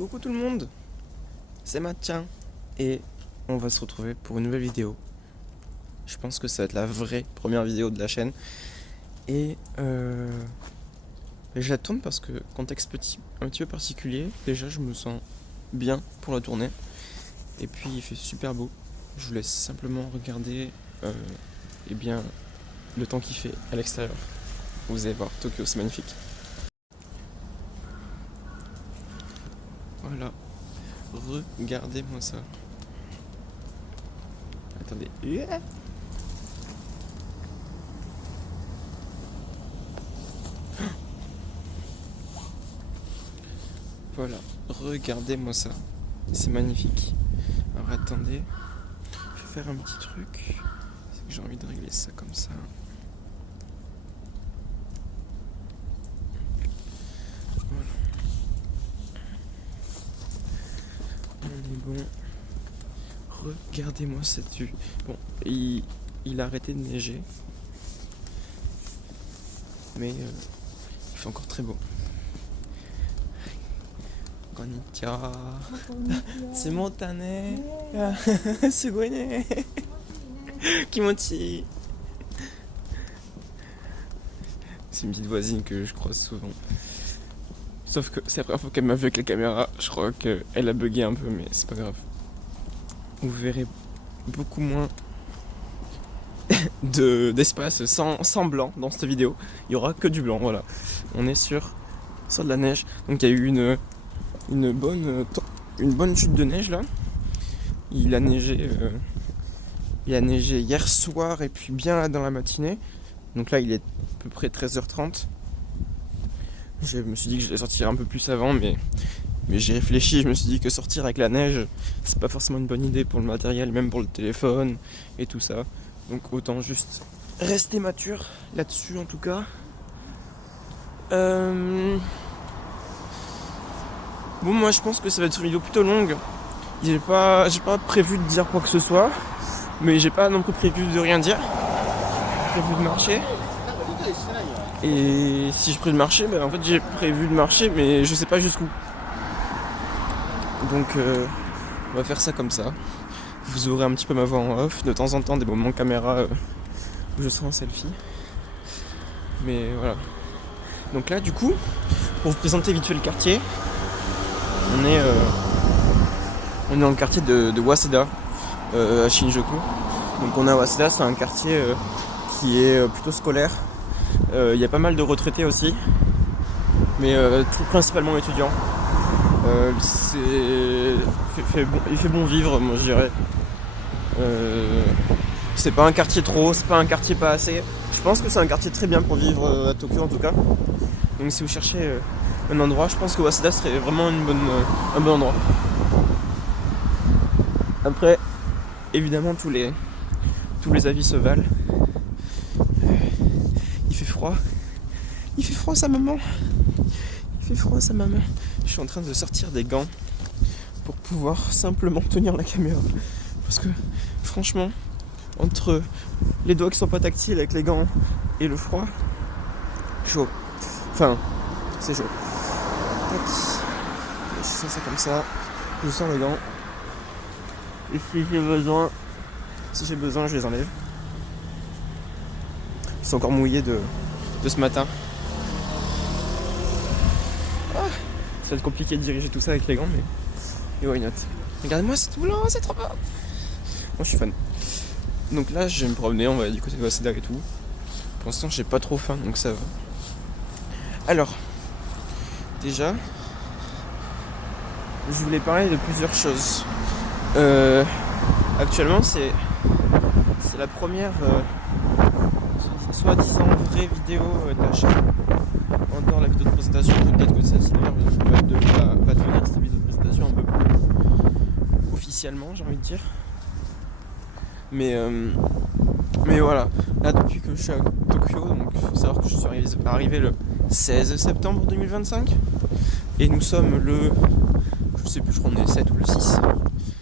Coucou tout le monde, c'est Mathieu et on va se retrouver pour une nouvelle vidéo. Je pense que ça va être la vraie première vidéo de la chaîne et je la tourne parce que contexte un petit peu particulier. Déjà je me sens bien pour la tourner et puis il fait super beau. Je vous laisse simplement regarder eh bien, le temps qu'il fait à l'extérieur. Vous allez voir, Tokyo c'est magnifique. Voilà, regardez-moi ça. Attendez. Voilà, regardez-moi ça. C'est magnifique. Alors attendez, je vais faire un petit truc. C'est que j'ai envie de régler ça comme ça. Voilà. On est bon. Regardez-moi cette vue. Bon, il a arrêté de neiger. Mais il fait encore très beau. Konnichiwa. C'est montané. Sugoi. Kimochi. C'est une petite voisine que je croise souvent. Sauf que c'est la première fois qu'elle m'a vu avec la caméra. Je crois qu'elle a bugué un peu, mais c'est pas grave. Vous verrez beaucoup moins d'espace sans blanc dans cette vidéo. Il y aura que du blanc, voilà. On est sur de la neige. Donc il y a eu une bonne chute de neige là. Il a neigé hier soir et puis bien là dans la matinée. Donc là il est à peu près 13h30. Je me suis dit que j'allais sortir un peu plus avant, mais j'ai réfléchi, je me suis dit que sortir avec la neige, c'est pas forcément une bonne idée pour le matériel, même pour le téléphone et tout ça. Donc autant juste rester mature là-dessus en tout cas. Bon, moi je pense que ça va être une vidéo plutôt longue. J'ai pas prévu de dire quoi que ce soit, mais j'ai pas non plus prévu de rien dire. J'ai prévu de marcher. Et si je prévu de marcher, en fait j'ai prévu de marcher, mais je sais pas jusqu'où. Donc on va faire ça comme ça. Vous aurez un petit peu ma voix en off, de temps en temps des moments caméra où je serai en selfie. Mais voilà. Donc là du coup, pour vous présenter vite fait le quartier, on est dans le quartier de Waseda à Shinjuku. Donc on a Waseda, c'est un quartier qui est plutôt scolaire. Il y a pas mal de retraités aussi, mais principalement étudiants. Il fait bon vivre, moi je dirais. C'est pas un quartier trop, c'est pas un quartier pas assez. Je pense que c'est un quartier très bien pour vivre à Tokyo en tout cas. Donc si vous cherchez un endroit, je pense que Waseda serait vraiment un bon endroit. Après, évidemment tous les avis se valent. Il fait froid. Il fait froid sa maman. Je suis en train de sortir des gants pour pouvoir simplement tenir la caméra. Parce que franchement, entre les doigts qui sont pas tactiles avec les gants et le froid, chaud. Enfin, c'est chaud. Tac. Je sens ça comme ça. Je sens les gants. Et si j'ai besoin, je les enlève. Ils sont encore mouillés de ce matin. Ça va être compliqué de diriger tout ça avec les gants, mais why not. Regardez-moi, c'est tout blanc, c'est trop beau. Moi je suis fan. Donc là je vais me promener, on va aller du côté de Waseda et tout. Pour l'instant j'ai pas trop faim, donc ça va. Alors, déjà, je voulais parler de plusieurs choses. Actuellement c'est la première soi-disant vraie vidéo de la chaîne. En dehors de la vidéo de présentation, peut-être que celle-ci va devenir cette vidéo de présentation un peu plus officiellement, j'ai envie de dire. Mais voilà, là depuis que je suis à Tokyo, donc il faut savoir que je suis arrivé le 16 septembre 2025 et nous sommes le, je sais plus, je crois qu'on est le 7 ou le 6.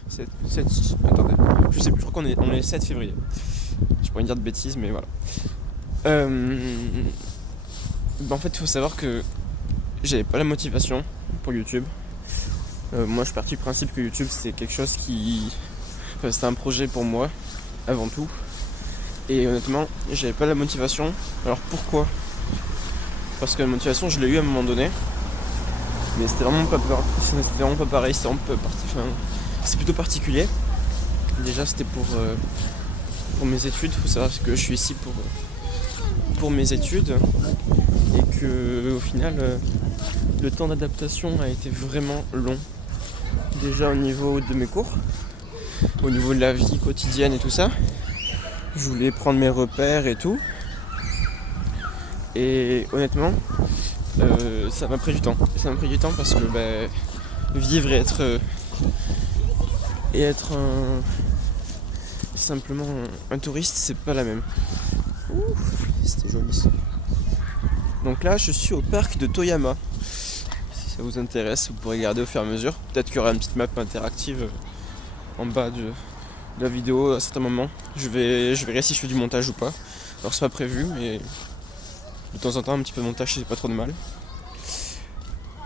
6, attendez, je sais plus, je crois qu'on est le 7 février. Je pourrais dire de bêtises, mais voilà. En fait, il faut savoir que j'avais pas la motivation pour YouTube. Moi je suis parti du principe que YouTube c'était quelque chose qui... Enfin, c'était un projet pour moi, avant tout. Et honnêtement, j'avais pas la motivation. Alors pourquoi ? Parce que la motivation je l'ai eu à un moment donné. Mais c'était vraiment pas pareil, c'est plutôt particulier. Déjà c'était pour mes études, faut savoir que je suis ici pour mes études. Et que au final le temps d'adaptation a été vraiment long. Déjà au niveau de mes cours, au niveau de la vie quotidienne et tout ça. Je voulais prendre mes repères et tout. Et honnêtement, ça m'a pris du temps. Ça m'a pris du temps parce que vivre et être simplement un touriste, c'est pas la même. Ouh, c'était joli ça. Donc là, je suis au parc de Toyama. Si ça vous intéresse, vous pourrez regarder au fur et à mesure. Peut-être qu'il y aura une petite map interactive en bas de la vidéo à certains moments. Je verrai si je fais du montage ou pas. Alors c'est pas prévu, mais de temps en temps un petit peu de montage c'est pas trop de mal.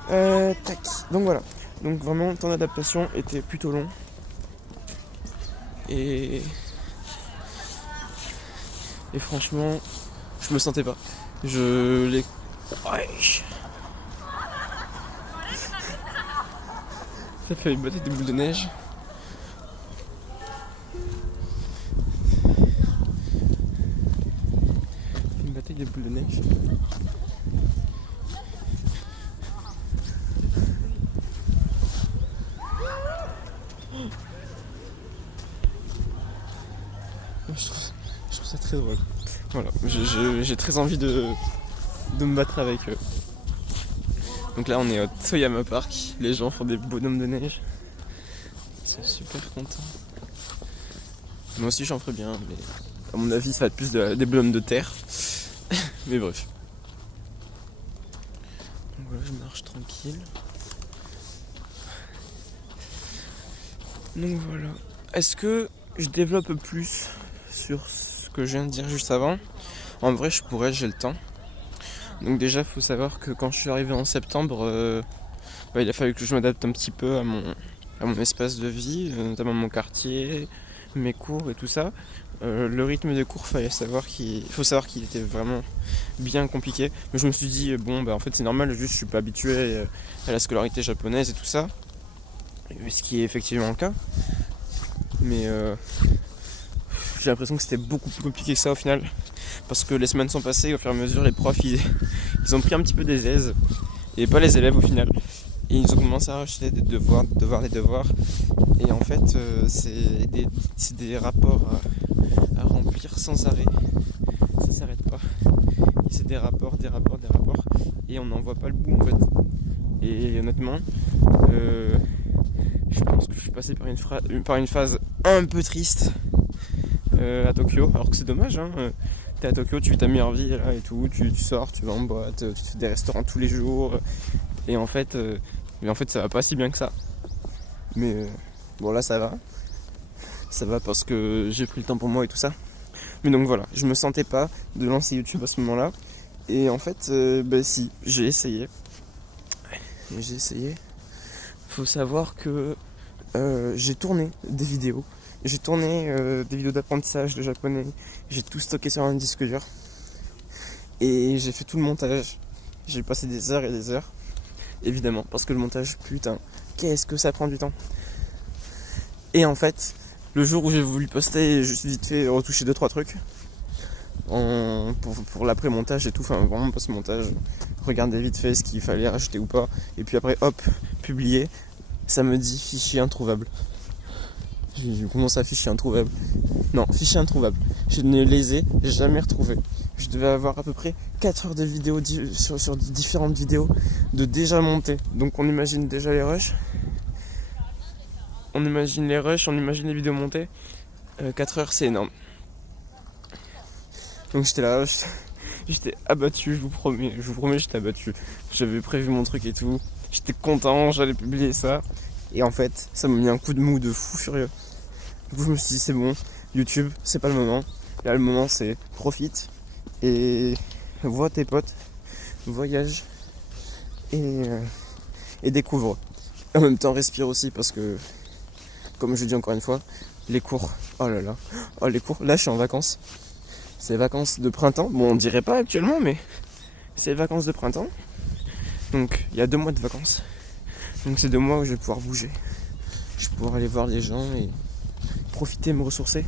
Tac. Donc voilà. Donc vraiment le temps d'adaptation était plutôt long. Et franchement, je me sentais pas. Ouais. Ça fait une bataille de boules de neige. Une bataille de boules de neige. Je trouve ça très drôle. Voilà, j'ai très envie de me battre avec eux. Donc là on est au Toyama Park, les gens font des bonhommes de neige. Ils sont super contents. Moi aussi j'en ferais bien, mais à mon avis ça va être plus des bonhommes de terre. Mais bref. Donc voilà, je marche tranquille. Donc voilà. Est-ce que je développe plus sur ce que je viens de dire juste avant ? En vrai je pourrais, j'ai le temps. Donc déjà il faut savoir que quand je suis arrivé en septembre, il a fallu que je m'adapte un petit peu à mon espace de vie, notamment mon quartier, mes cours et tout ça. Le rythme des cours, faut savoir qu'il était vraiment bien compliqué. Mais je me suis dit, en fait c'est normal, juste je suis pas habitué à la scolarité japonaise et tout ça. Ce qui est effectivement le cas. Mais j'ai l'impression que c'était beaucoup plus compliqué que ça au final. Parce que les semaines sont passées, au fur et à mesure, les profs ils ont pris un petit peu des aises. Et pas les élèves au final. Et ils ont commencé à rajouter des devoirs. Et en fait, c'est des rapports à remplir sans arrêt. Ça s'arrête pas. Et c'est des rapports. Et on n'en voit pas le bout en fait. Et honnêtement, je pense que je suis passé par une phase un peu triste à Tokyo. Alors que c'est dommage, hein. T'es à Tokyo, tu vis ta meilleure vie là et tout. Tu sors, tu vas en boîte, tu fais des restaurants tous les jours. Et en fait ça va pas si bien que ça. Mais bon là ça va. Ça va parce que j'ai pris le temps pour moi et tout ça. Mais donc voilà, je me sentais pas de lancer YouTube à ce moment-là. Et en fait, si, j'ai essayé. Faut savoir que j'ai tourné des vidéos. J'ai tourné des vidéos d'apprentissage de japonais. J'ai tout stocké sur un disque dur. Et j'ai fait tout le montage. J'ai passé des heures et des heures. Évidemment, parce que le montage, putain, qu'est-ce que ça prend du temps. Et en fait, le jour où j'ai voulu poster, je me suis vite fait retoucher 2-3 trucs pour l'après-montage et tout, enfin vraiment post-montage, regarder vite fait ce qu'il fallait rajouter ou pas, et puis après hop, publier, ça me dit fichier introuvable. Je commence à fichier introuvable. Non, fichier introuvable. Je ne les ai jamais retrouvés. Je devais avoir à peu près 4 heures de vidéos sur différentes vidéos de déjà montées. Donc on imagine déjà les rushs. On imagine les vidéos montées. 4 heures c'est énorme. Donc j'étais là, j'étais abattu, je vous promets, j'étais abattu. J'avais prévu mon truc et tout. J'étais content, j'allais publier ça. Et en fait, ça m'a mis un coup de mou de fou furieux. Du coup je me suis dit c'est bon, YouTube, c'est pas le moment. Là le moment c'est profite et vois tes potes, voyage et découvre. en même temps respire aussi parce que, comme je dis encore une fois, les cours, oh là là, oh les cours, là je suis en vacances, c'est vacances de printemps, bon on dirait pas actuellement mais c'est vacances de printemps, donc il y a 2 mois de vacances, donc c'est 2 mois où je vais pouvoir bouger, je vais pouvoir aller voir les gens et profiter, me ressourcer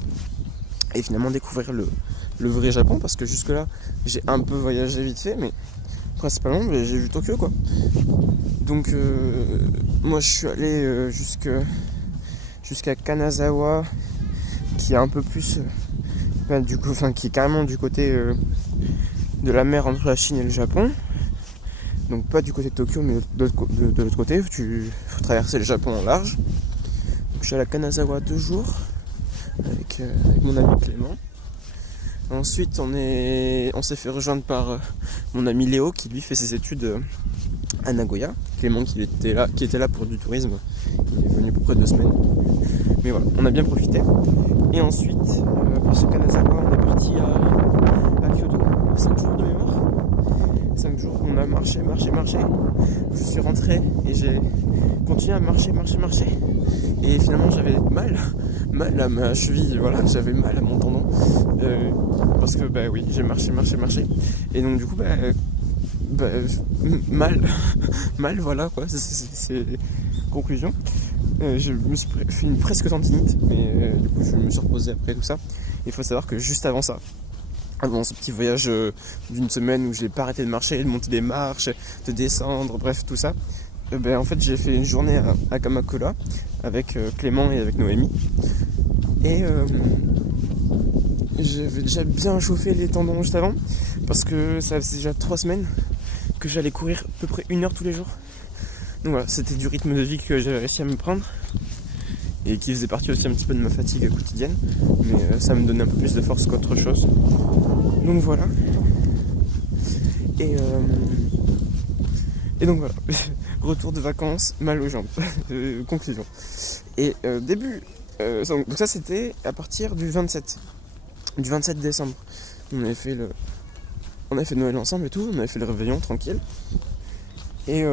et finalement découvrir le vrai Japon parce que jusque là j'ai un peu voyagé vite fait mais principalement j'ai vu Tokyo quoi. Donc moi je suis allé jusqu'à Kanazawa qui est un peu plus du coup, enfin qui est carrément du côté de la mer entre la Chine et le Japon. Donc pas du côté de Tokyo mais de l'autre côté, tu faut traverser le Japon en large. Donc, je suis allé à Kanazawa 2 jours avec mon ami Clément. Ensuite on s'est fait rejoindre par mon ami Léo qui lui fait ses études à Nagoya. Clément qui était là pour du tourisme, il est venu pour près de 2 semaines. Mais voilà, on a bien profité. Et ensuite, pour ce Kanazawa, on est parti à Kyoto, 5 jours de mémoire. 5 jours, on a marché. Je suis rentré et j'ai continué à marcher. Et finalement, j'avais mal à ma cheville, voilà, j'avais mal à mon tendon. Parce que, bah oui, j'ai marché. Et donc, du coup, mal, voilà, quoi, c'est conclusion. Je me suis fait une presque tendinite, mais du coup je me suis reposé après tout ça. Il faut savoir que juste avant ça, avant ce petit voyage d'une semaine où j'ai pas arrêté de marcher, de monter des marches, de descendre, bref tout ça, en fait j'ai fait une journée à Kamakura avec Clément et avec Noémie. Et j'avais déjà bien chauffé les tendons juste avant, parce que ça faisait déjà 3 semaines que j'allais courir à peu près 1 heure tous les jours. Donc voilà, c'était du rythme de vie que j'avais réussi à me prendre et qui faisait partie aussi un petit peu de ma fatigue quotidienne, mais ça me donnait un peu plus de force qu'autre chose. Donc voilà. Et donc voilà, retour de vacances, mal aux jambes. Conclusion. Et donc ça c'était à partir du 27 décembre. On avait fait Noël ensemble et tout, on avait fait le réveillon tranquille. Et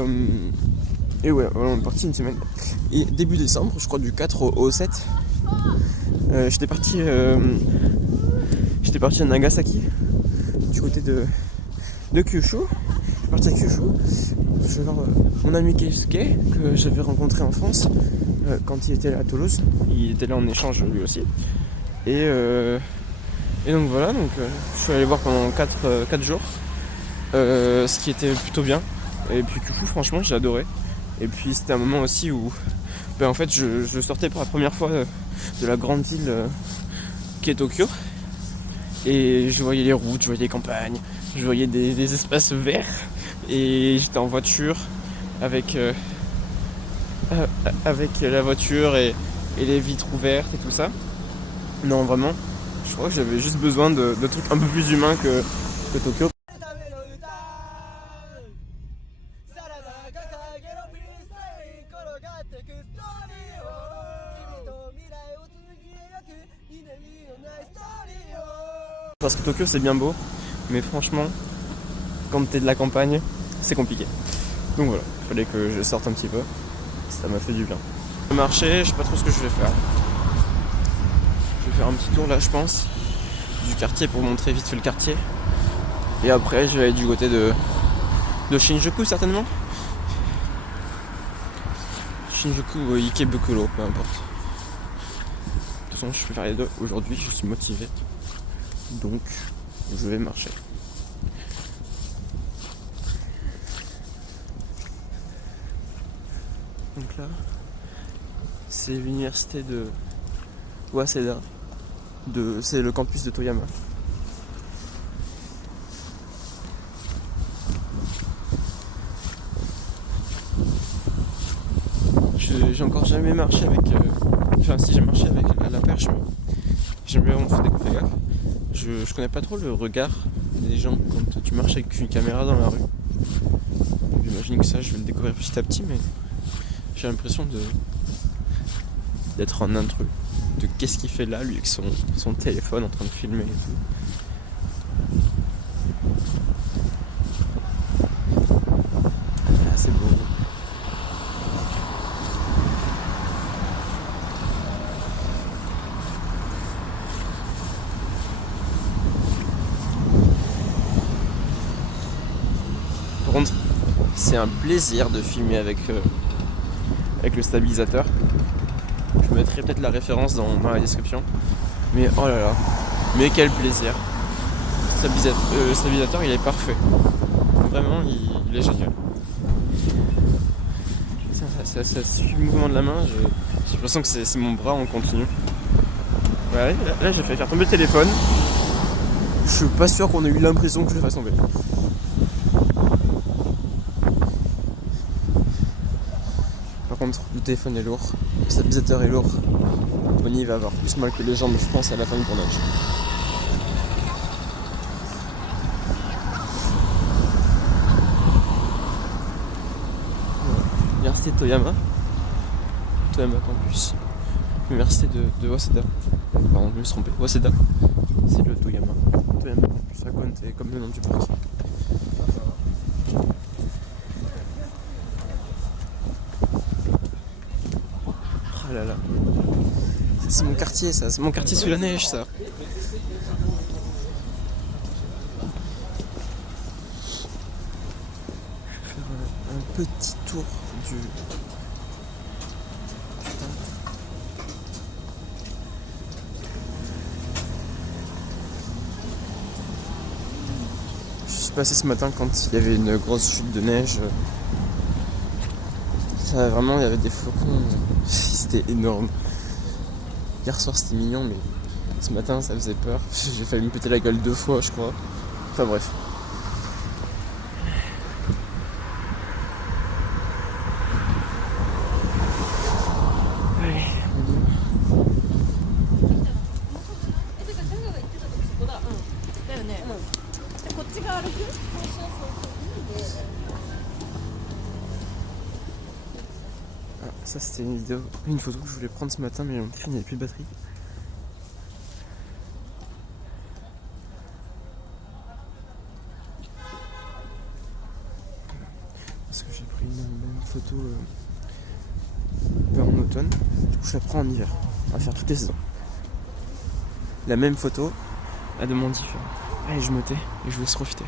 ouais, voilà, on est parti une semaine. Et début décembre, je crois du 4 au 7, j'étais parti à Nagasaki, du côté de Kyushu. Je suis parti à Kyushu. Je vais voir mon ami Keisuke, que j'avais rencontré en France quand il était là à Toulouse. Il était là en échange lui aussi. Et donc voilà, je suis allé voir pendant 4 jours, ce qui était plutôt bien. Et puis Kyushu, franchement, j'ai adoré. Et puis c'était un moment aussi où en fait je sortais pour la première fois de la grande île qui est Tokyo. Et je voyais les routes, je voyais les campagnes, je voyais des espaces verts. Et j'étais en voiture avec la voiture et les vitres ouvertes et tout ça. Non, vraiment, je crois que j'avais juste besoin de trucs un peu plus humains que Tokyo. Parce que Tokyo c'est bien beau, mais franchement, quand t'es de la campagne, c'est compliqué. Donc voilà, il fallait que je sorte un petit peu, ça m'a fait du bien. Je vais marcher, je sais pas trop ce que je vais faire. Je vais faire un petit tour là je pense, du quartier pour montrer vite fait le quartier. Et après je vais aller du côté de Shinjuku certainement. Shinjuku ou Ikebukuro, peu importe. De toute façon je vais faire les deux aujourd'hui, je suis motivé. Donc je vais marcher. Donc là, c'est l'université de Waseda. C'est le campus de Toyama. J'ai encore jamais marché avec... Enfin si, j'ai marché avec à la perche, mais j'ai jamais vraiment fait gaffe. Je connais pas trop le regard des gens quand tu marches avec une caméra dans la rue. Donc, j'imagine que ça, je vais le découvrir petit à petit, mais j'ai l'impression d'être en intrus. De qu'est-ce qu'il fait là, lui, avec son téléphone en train de filmer et tout. Ah, c'est beau. c'est un plaisir de filmer avec le stabilisateur. Je mettrai peut-être la référence dans la description. Mais oh là là, mais quel plaisir. Le stabilisateur il est parfait. Vraiment il est génial. Ça suit le mouvement de la main, j'ai l'impression que c'est mon bras en continu. Ouais, là j'ai fait faire tomber le téléphone. Je suis pas sûr qu'on ait eu l'impression que je le fasse tomber. Par contre, le téléphone est lourd, le stabilisateur est lourd. Bonnie va avoir plus mal que les jambes, je pense, à la fin du tournage. Université de Toyama Campus. L'université de Waseda. Pardon, je me suis trompé. Waseda, c'est le Toyama Campus à Kontei, comme le nom du parc. Oh là là. Ça, c'est mon quartier, ça. C'est mon quartier sous la neige, ça. Je vais faire un petit tour du... Je suis passé ce matin quand il y avait une grosse chute de neige. Ça, vraiment, il y avait des flocons. C'était énorme. Hier soir, c'était mignon, mais ce matin, ça faisait peur. J'ai failli me péter la gueule 2 fois, je crois. Enfin bref. Allez, ça c'était une photo que je voulais prendre ce matin, mais il n'y avait plus de batterie. Parce que j'ai pris une même photo en automne, du coup je la prends en hiver. On va faire toutes les saisons. La même photo à deux mondes différents. Allez, je me tais et je vous laisse profiter.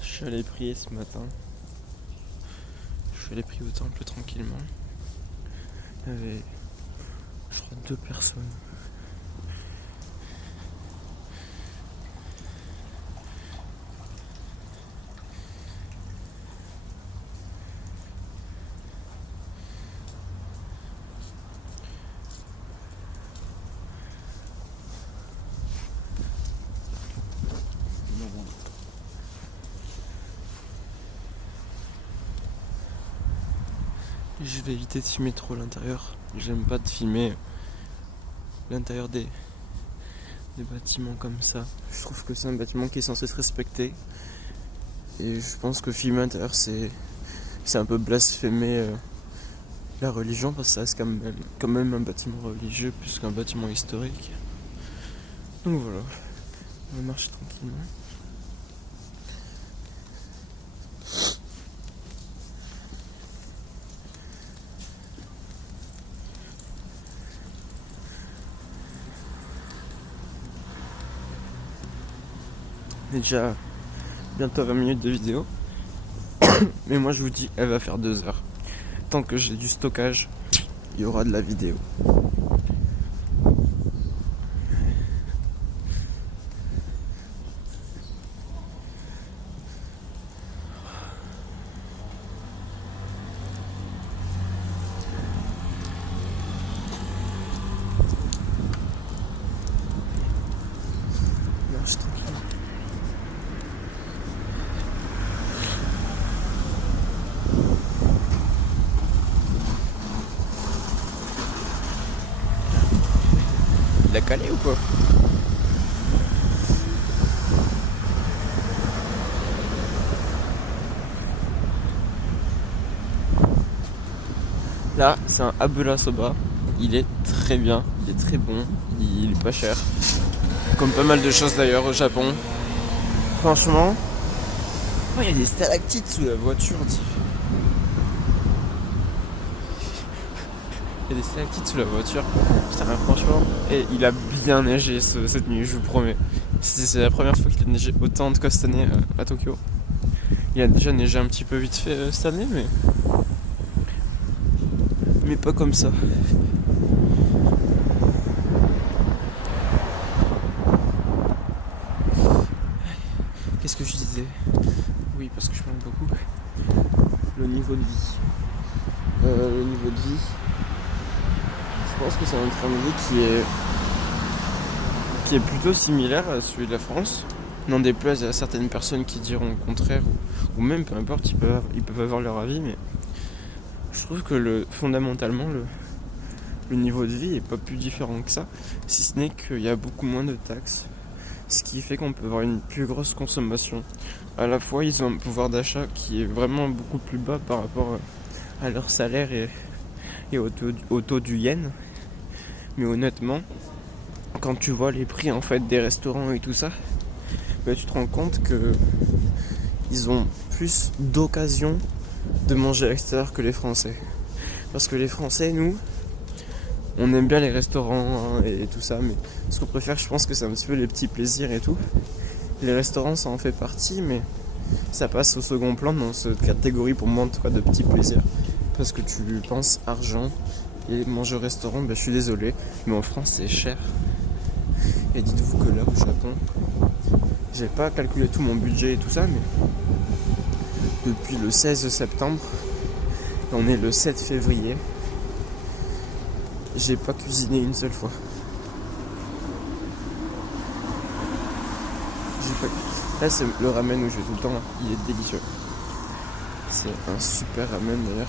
Je suis allé prier ce matin. Je suis allé prier au temple tranquillement. Il y avait, je crois, 2 personnes. Je vais éviter de filmer trop l'intérieur. J'aime pas de filmer l'intérieur des bâtiments comme ça. Je trouve que c'est un bâtiment qui est censé se respecter. Et je pense que filmer l'intérieur, c'est un peu blasphémer la religion, parce que ça reste quand même un bâtiment religieux plus qu'un bâtiment historique. Donc voilà, on va marcher tranquillement. On est déjà bientôt à 20 minutes de vidéo. Mais moi je vous dis, elle va faire 2 heures. Tant que j'ai du stockage, il y aura de la vidéo. l'a calé ou quoi? Là, c'est un Abela Soba. Il est très bien, il est très bon, il est pas cher. Comme pas mal de choses d'ailleurs au Japon. Franchement, oh, il y a des stalactites sous la voiture. Il y a des stalactites sous la voiture. Putain, franchement, et il a bien neigé cette nuit, je vous promets. C'est la première fois qu'il a neigé autant de cette année à Tokyo. Il a déjà neigé un petit peu vite fait cette année, mais pas comme ça. Qu'est-ce que je disais? Oui, parce que je parle beaucoup. Le niveau de vie. Le niveau de vie. Je pense que c'est un train de vie qui est plutôt similaire à celui de la France. N'en déplaise à certaines personnes qui diront le contraire, ou même peu importe, ils peuvent avoir leur avis, mais je trouve que fondamentalement le niveau de vie est pas plus différent que ça, si ce n'est qu'il y a beaucoup moins de taxes, ce qui fait qu'on peut avoir une plus grosse consommation. À la fois, ils ont un pouvoir d'achat qui est vraiment beaucoup plus bas par rapport à leur salaire et au taux du yen. Mais honnêtement, quand tu vois les prix en fait des restaurants et tout ça, bah, tu te rends compte que ils ont plus d'occasion de manger à l'extérieur que les Français. Parce que les Français, nous, on aime bien les restaurants et tout ça, mais ce qu'on préfère, je pense que c'est un petit peu les petits plaisirs et tout. Les restaurants, ça en fait partie, mais ça passe au second plan dans cette catégorie pour moi en tout cas de petits plaisirs. Parce que tu penses argent et manger au restaurant, je suis désolé, mais en France c'est cher. Et dites-vous que là au Japon, j'ai pas calculé tout mon budget et tout ça, mais depuis le 16 septembre, on est le 7 février, j'ai pas cuisiné une seule fois. Là c'est le ramen où je vais tout le temps, là. Il est délicieux. C'est un super ramen d'ailleurs.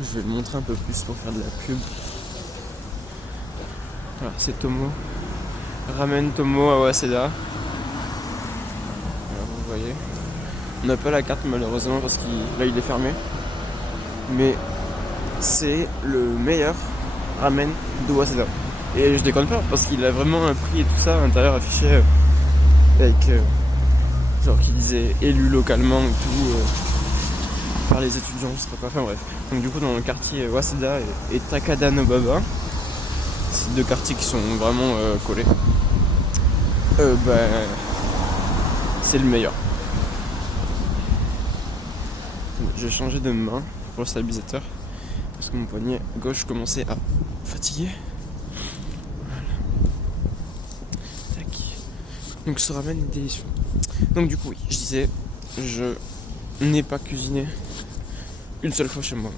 Je vais le montrer un peu plus pour faire de la pub. Alors c'est Tomo. Ramen Tomo à Waseda. Alors vous voyez. On n'a pas la carte malheureusement parce qu'il il est fermé. Mais c'est le meilleur ramen de Waseda. Et je déconne pas parce qu'il a vraiment un prix et tout ça à l'intérieur affiché avec genre qui disait élu localement et tout par les étudiants, je sais pas quoi, enfin bref. Donc du coup dans le quartier Waseda et Takada Nobaba, c'est deux quartiers qui sont vraiment collés. C'est le meilleur. J'ai changé de main pour le stabilisateur parce que mon poignet gauche commençait à fatiguer. Voilà. Tac. Donc ce ramen est délicieux. Donc du coup oui, je disais, je n'ai pas cuisiné une seule fois chez moi.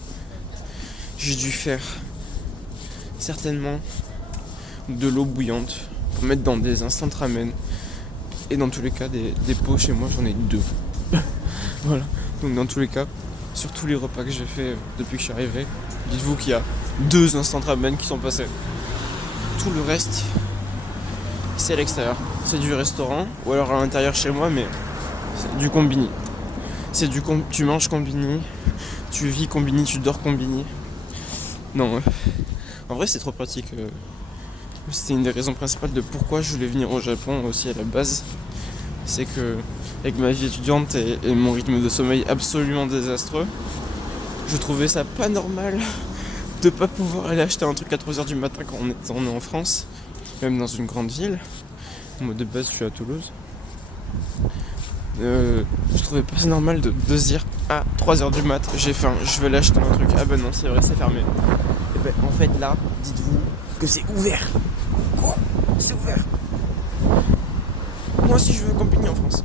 J'ai dû faire certainement de l'eau bouillante pour mettre dans des instants ramen. Et dans tous les cas, des pots chez moi, j'en ai 2. Voilà. Donc dans tous les cas, sur tous les repas que j'ai fait depuis que je suis arrivé, dites-vous qu'il y a 2 instants ramen qui sont passés. Tout le reste, c'est à l'extérieur. C'est du restaurant, ou alors à l'intérieur chez moi, mais c'est du combini. Tu manges combini, tu vis combini, tu dors combini. Non, en vrai c'est trop pratique. C'était une des raisons principales de pourquoi je voulais venir au Japon aussi à la base. C'est que avec ma vie étudiante et mon rythme de sommeil absolument désastreux, je trouvais ça pas normal de pas pouvoir aller acheter un truc à 3h du matin quand on est en France, même dans une grande ville. Moi de base je suis à Toulouse. Je trouvais pas normal de se dire à 3h du mat, j'ai faim, je vais aller acheter un truc. Ah ben non, c'est vrai, c'est fermé. Et ben en fait là, dites-vous que c'est ouvert. Quoi ? C'est ouvert. Moi aussi je veux combiner en France.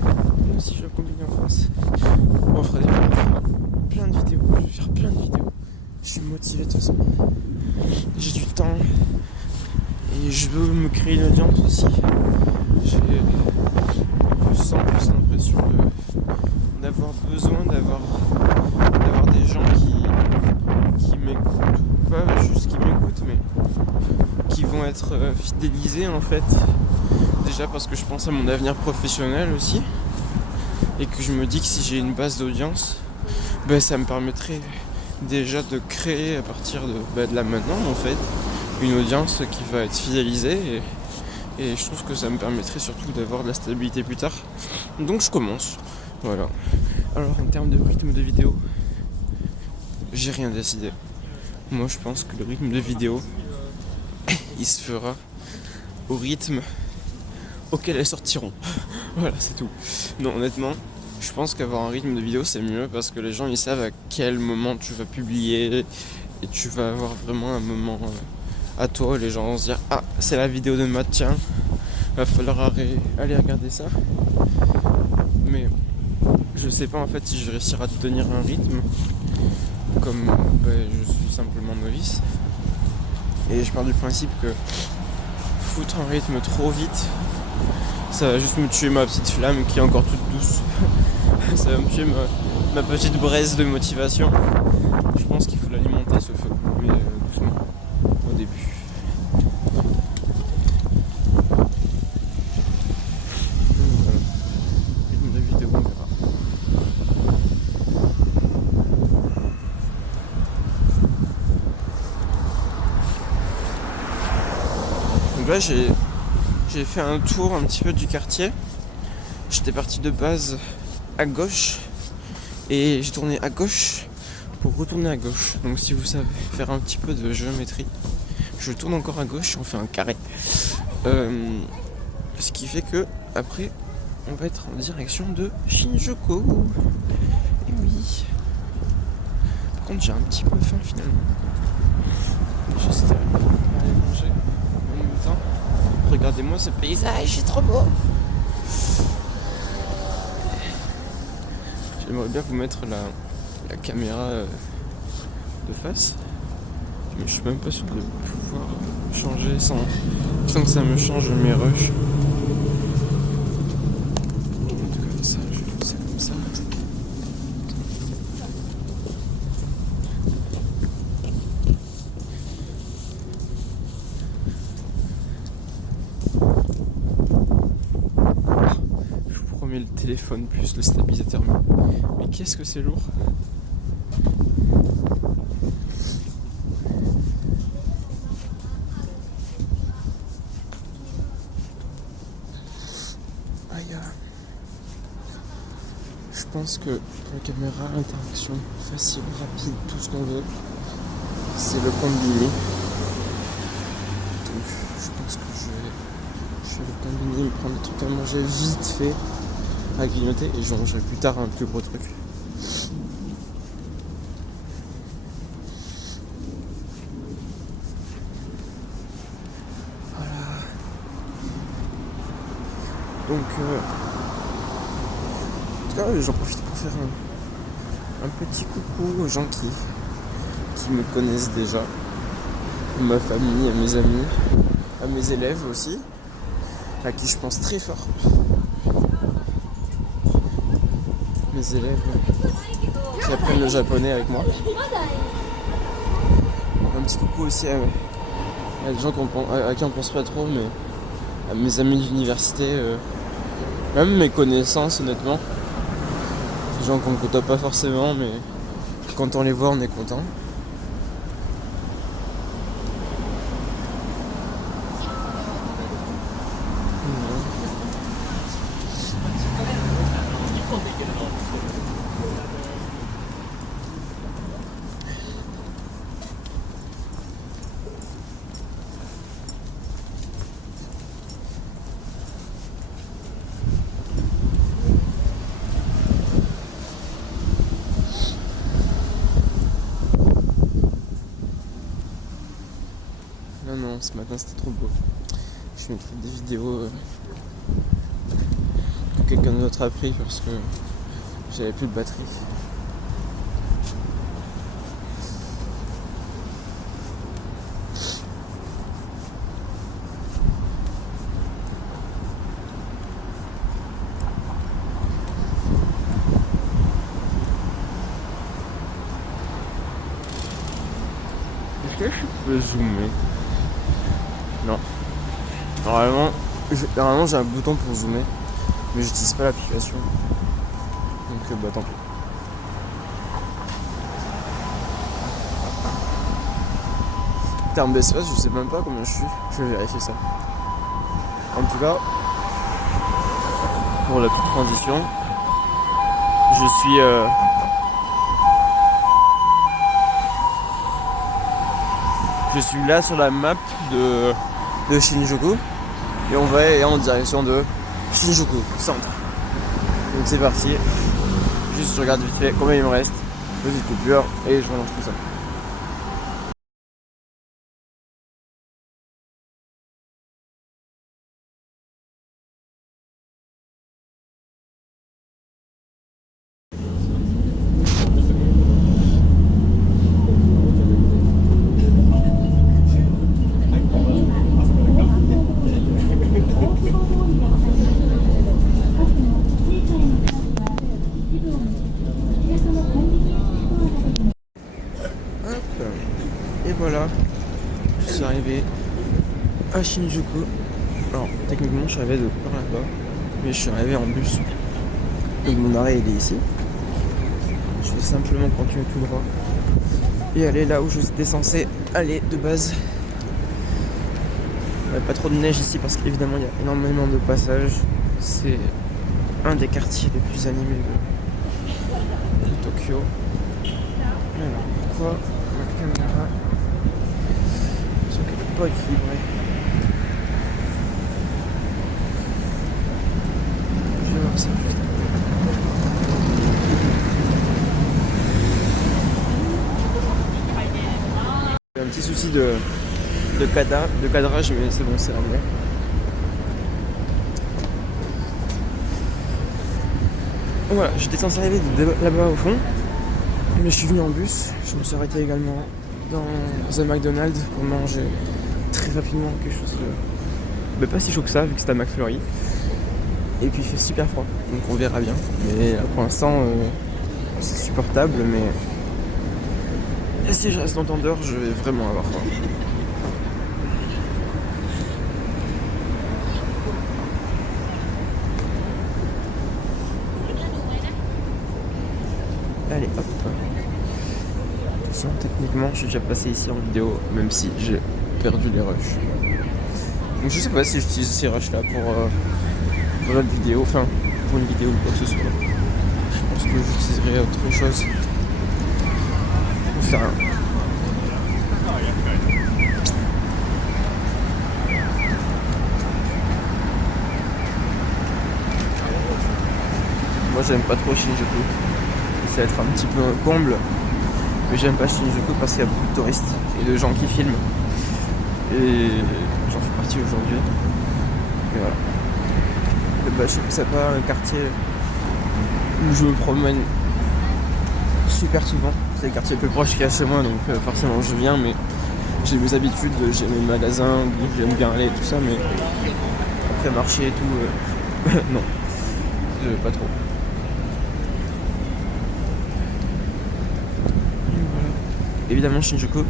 Moi aussi je veux combiner en France. Bon, on fera plein de vidéos. Je vais faire plein de vidéos. Je suis motivé de toute façon. J'ai du temps. Et je veux me créer une audience aussi. J'ai un peu 100% l'impression d'avoir besoin d'avoir des gens qui m'écoutent ou quoi. être fidélisé en fait. Déjà parce que je pense à mon avenir professionnel aussi. Et que je me dis que si j'ai une base d'audience, ça me permettrait déjà de créer à partir de là maintenant en fait une audience qui va être fidélisée et je trouve que ça me permettrait surtout d'avoir de la stabilité plus tard. Donc je commence. Voilà. Alors en termes de rythme de vidéo, j'ai rien décidé. Moi je pense que le rythme de vidéo il se fera au rythme auquel elles sortiront. Voilà, c'est tout. Non, honnêtement, je pense qu'avoir un rythme de vidéo c'est mieux parce que les gens ils savent à quel moment tu vas publier et tu vas avoir vraiment un moment à toi. Les gens vont se dire ah c'est la vidéo de Matt, tiens, va falloir aller regarder ça. Mais je sais pas en fait si je vais réussir à tenir un rythme comme je suis simplement novice. Et je pars du principe que foutre un rythme trop vite, ça va juste me tuer ma petite flamme qui est encore toute douce. Ça va me tuer ma petite braise de motivation. Je pense qu'il faut l'alimenter ce feu, mais doucement, au début. Donc voilà, rythme de vidéo, on verra. Donc là j'ai fait un tour un petit peu du quartier. J'étais parti de base à gauche et j'ai tourné à gauche pour retourner à gauche. Donc si vous savez faire un petit peu de géométrie, je tourne encore à gauche et on fait un carré. Ce qui fait que après on va être en direction de Shinjuku. Et oui. Par contre j'ai un petit peu faim finalement. Juste aller manger en même temps. Regardez-moi ce paysage, c'est trop beau. J'aimerais bien vous mettre la caméra de face, mais je suis même pas sûr de pouvoir changer sans que ça me change mes rushs. En tout cas, ça, je vais faire ça comme ça. Je vous promets le téléphone plus le stabilisateur. Mais qu'est-ce que c'est lourd! Je pense que pour la caméra, interaction facile, rapide, tout ce qu'on veut, c'est le combini. Donc je pense que je vais le combini, me prendre des trucs à manger vite fait, à grignoter, et je mangerai plus tard un plus gros truc. Voilà. Donc j'en profite pour faire un petit coucou aux gens qui me connaissent déjà, à ma famille, à mes amis, à mes élèves aussi, à qui je pense très fort. Mes élèves qui apprennent le japonais avec moi. Un petit coucou aussi à des gens à qui on pense pas trop, mais à mes amis de l'université, même mes connaissances honnêtement. Des gens qu'on ne côtoie pas forcément, mais quand on les voit, on est content. Non, ce matin c'était trop beau. Je mettrai des vidéos que quelqu'un d'autre a pris parce que j'avais plus de batterie. Est-ce que je peux zoomer? Non. Normalement j'ai un bouton pour zoomer, mais j'utilise pas l'application. Donc bah tant pis. En termes d'espace, je sais même pas combien je suis. Je vais vérifier ça. En tout cas, pour la petite transition, je suis là sur la map de Shinjuku et on va aller en direction de Shinjuku centre. Donc c'est parti. Juste je regarde vite fait combien il me reste, petite coupure et je relance tout ça. Et voilà, je suis arrivé à Shinjuku. Alors techniquement je suis arrivé de par là-bas, mais je suis arrivé en bus. Donc mon arrêt il est ici. Je vais simplement continuer tout droit et aller là où je suis censé aller de base. Il n'y a pas trop de neige ici parce qu'évidemment il y a énormément de passages. C'est un des quartiers les plus animés de Tokyo. Alors pourquoi ma caméra n'est pas équilibrée? Je vais voir ça juste. J'ai un petit souci de cadrage, mais c'est bon, c'est réglé. Voilà, j'étais censé arriver là-bas au fond, mais je suis venu en bus. Je me suis arrêté également dans un McDonald's pour manger très rapidement quelque chose de pas si chaud que ça, vu que c'est à McFlurry. Et puis il fait super froid, donc on verra bien. Mais là, pour l'instant, c'est supportable, mais si je reste longtemps dehors, je vais vraiment avoir froid. Allez, hop. Attention, techniquement, je suis déjà passé ici en vidéo, même si j'ai perdu les rushs. Donc je sais pas si j'utilise ces rushs là pour notre vidéo, enfin pour une vidéo ou quoi que ce soit. Je pense que j'utiliserai autre chose. Enfin, moi j'aime pas trop Shinjuku. Ça va être un petit peu un comble, mais j'aime pas Shinjuku parce qu'il y a beaucoup de touristes et de gens qui filment. Et j'en fais partie aujourd'hui. Et voilà. Et bah, c'est pas un quartier où je me promène super souvent. C'est le quartier le plus proche qu'il y a chez moi, donc forcément je viens, mais j'ai mes habitudes, j'ai mes magasins où j'aime bien aller et tout ça, mais après marcher et tout, non, je pas trop. Voilà. Évidemment Shinjuku,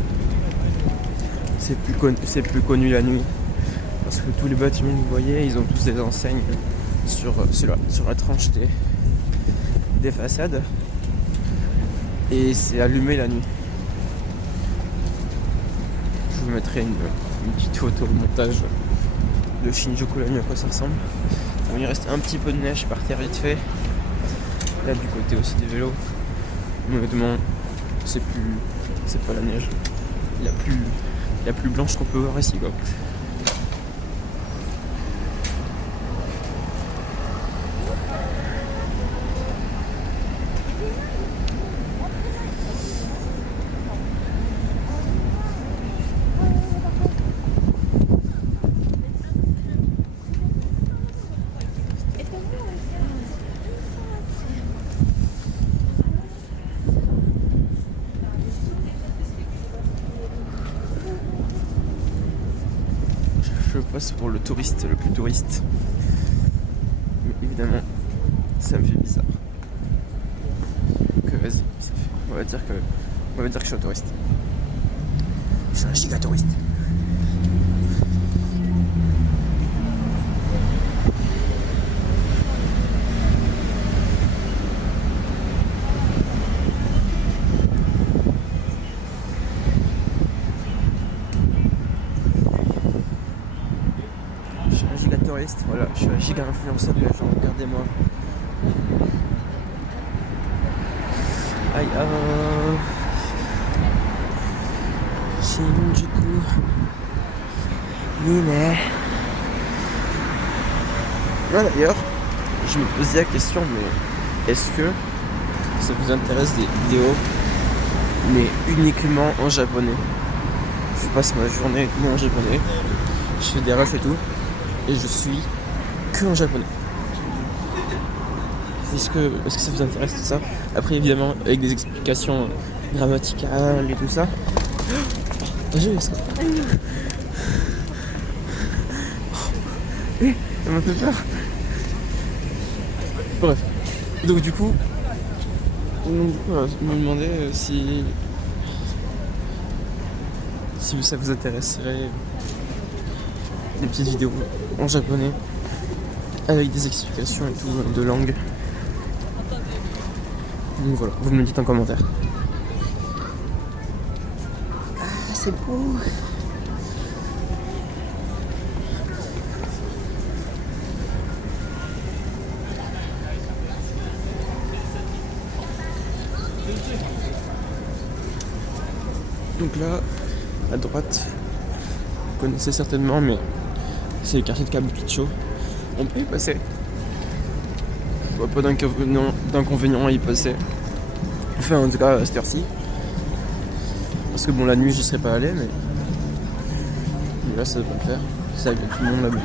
c'est plus connu la nuit, parce que tous les bâtiments que vous voyez, ils ont tous des enseignes sur la tranche des façades, et c'est allumé la nuit. Je vous mettrai une petite photo au montage de Shinjuku la nuit, à quoi ça ressemble. Bon, il reste un petit peu de neige par terre vite fait. Là du côté aussi des vélos. Honnêtement, c'est pas la neige la plus blanche qu'on peut voir ici, quoi. Je passe pour le touriste, le plus touriste. Mais évidemment, ça me fait bizarre. Que vas-y, on va dire que je suis un touriste. Je suis un giga touriste. touriste. Voilà, je suis un giga influenceur de la genre, regardez-moi. Aïe, Shinjuku. Nime. Ouais, d'ailleurs, je me posais la question, mais est-ce que ça vous intéresse des vidéos, mais uniquement en japonais? Je passe ma journée en japonais, je fais des refs et tout, et je suis que en japonais. Est-ce que ça vous intéresse tout ça? Après, évidemment, avec des explications grammaticales et tout ça. Ça m'a fait peur. Bref. Donc du coup, je me demandais si ça vous intéresserait des petites vidéos en japonais avec des explications et tout de langue. Donc voilà, vous me le dites en commentaire. Ah, c'est beau. Donc là, à droite, vous connaissez certainement, mais c'est le quartier de Kabukicho. On peut y passer. Pas d'inconvénient à y passer. Enfin, en tout cas, à cette heure-ci. Parce que bon, la nuit, j'y serais pas allé, mais là, ça devrait le faire. Ça, il y a tout le monde là-bas.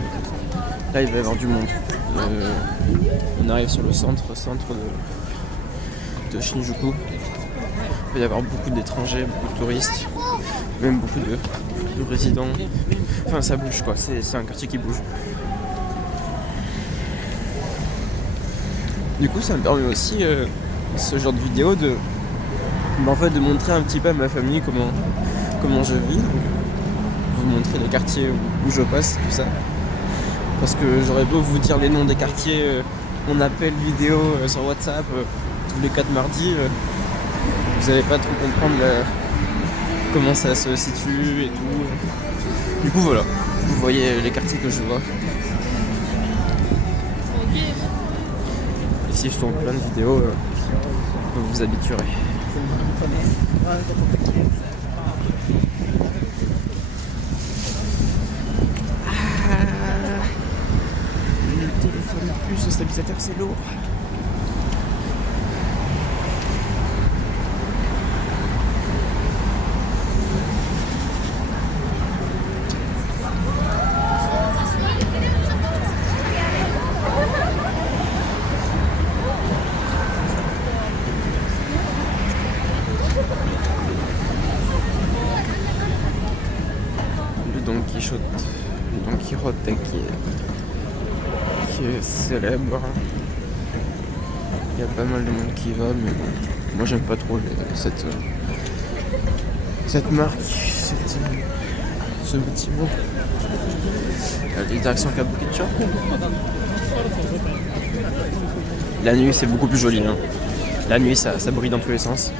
Là, il va y avoir du monde. On arrive sur le centre de Shinjuku. Il va y avoir beaucoup d'étrangers, beaucoup de touristes, même beaucoup de résidents. Enfin, ça bouge quoi, c'est un quartier qui bouge. Du coup, ça me permet aussi, ce genre de vidéo, de montrer un petit peu à ma famille comment je vis. Vous montrer les quartiers où je passe, tout ça. Parce que j'aurais beau vous dire les noms des quartiers, on appelle vidéo sur WhatsApp tous les 4 mardis. Vous n'allez pas trop comprendre comment ça se situe et tout. Du coup voilà, vous voyez les quartiers que je vois. Et si je tourne plein de vidéos, vous vous habituerez. Le téléphone plus le stabilisateur, c'est lourd. Don Quichotte qui est célèbre. Il y a pas mal de monde qui va, mais bon, moi j'aime pas trop cette marque, ce bâtiment. Les directions Kabukicho. La nuit c'est beaucoup plus joli. Hein. La nuit ça brille dans tous les sens.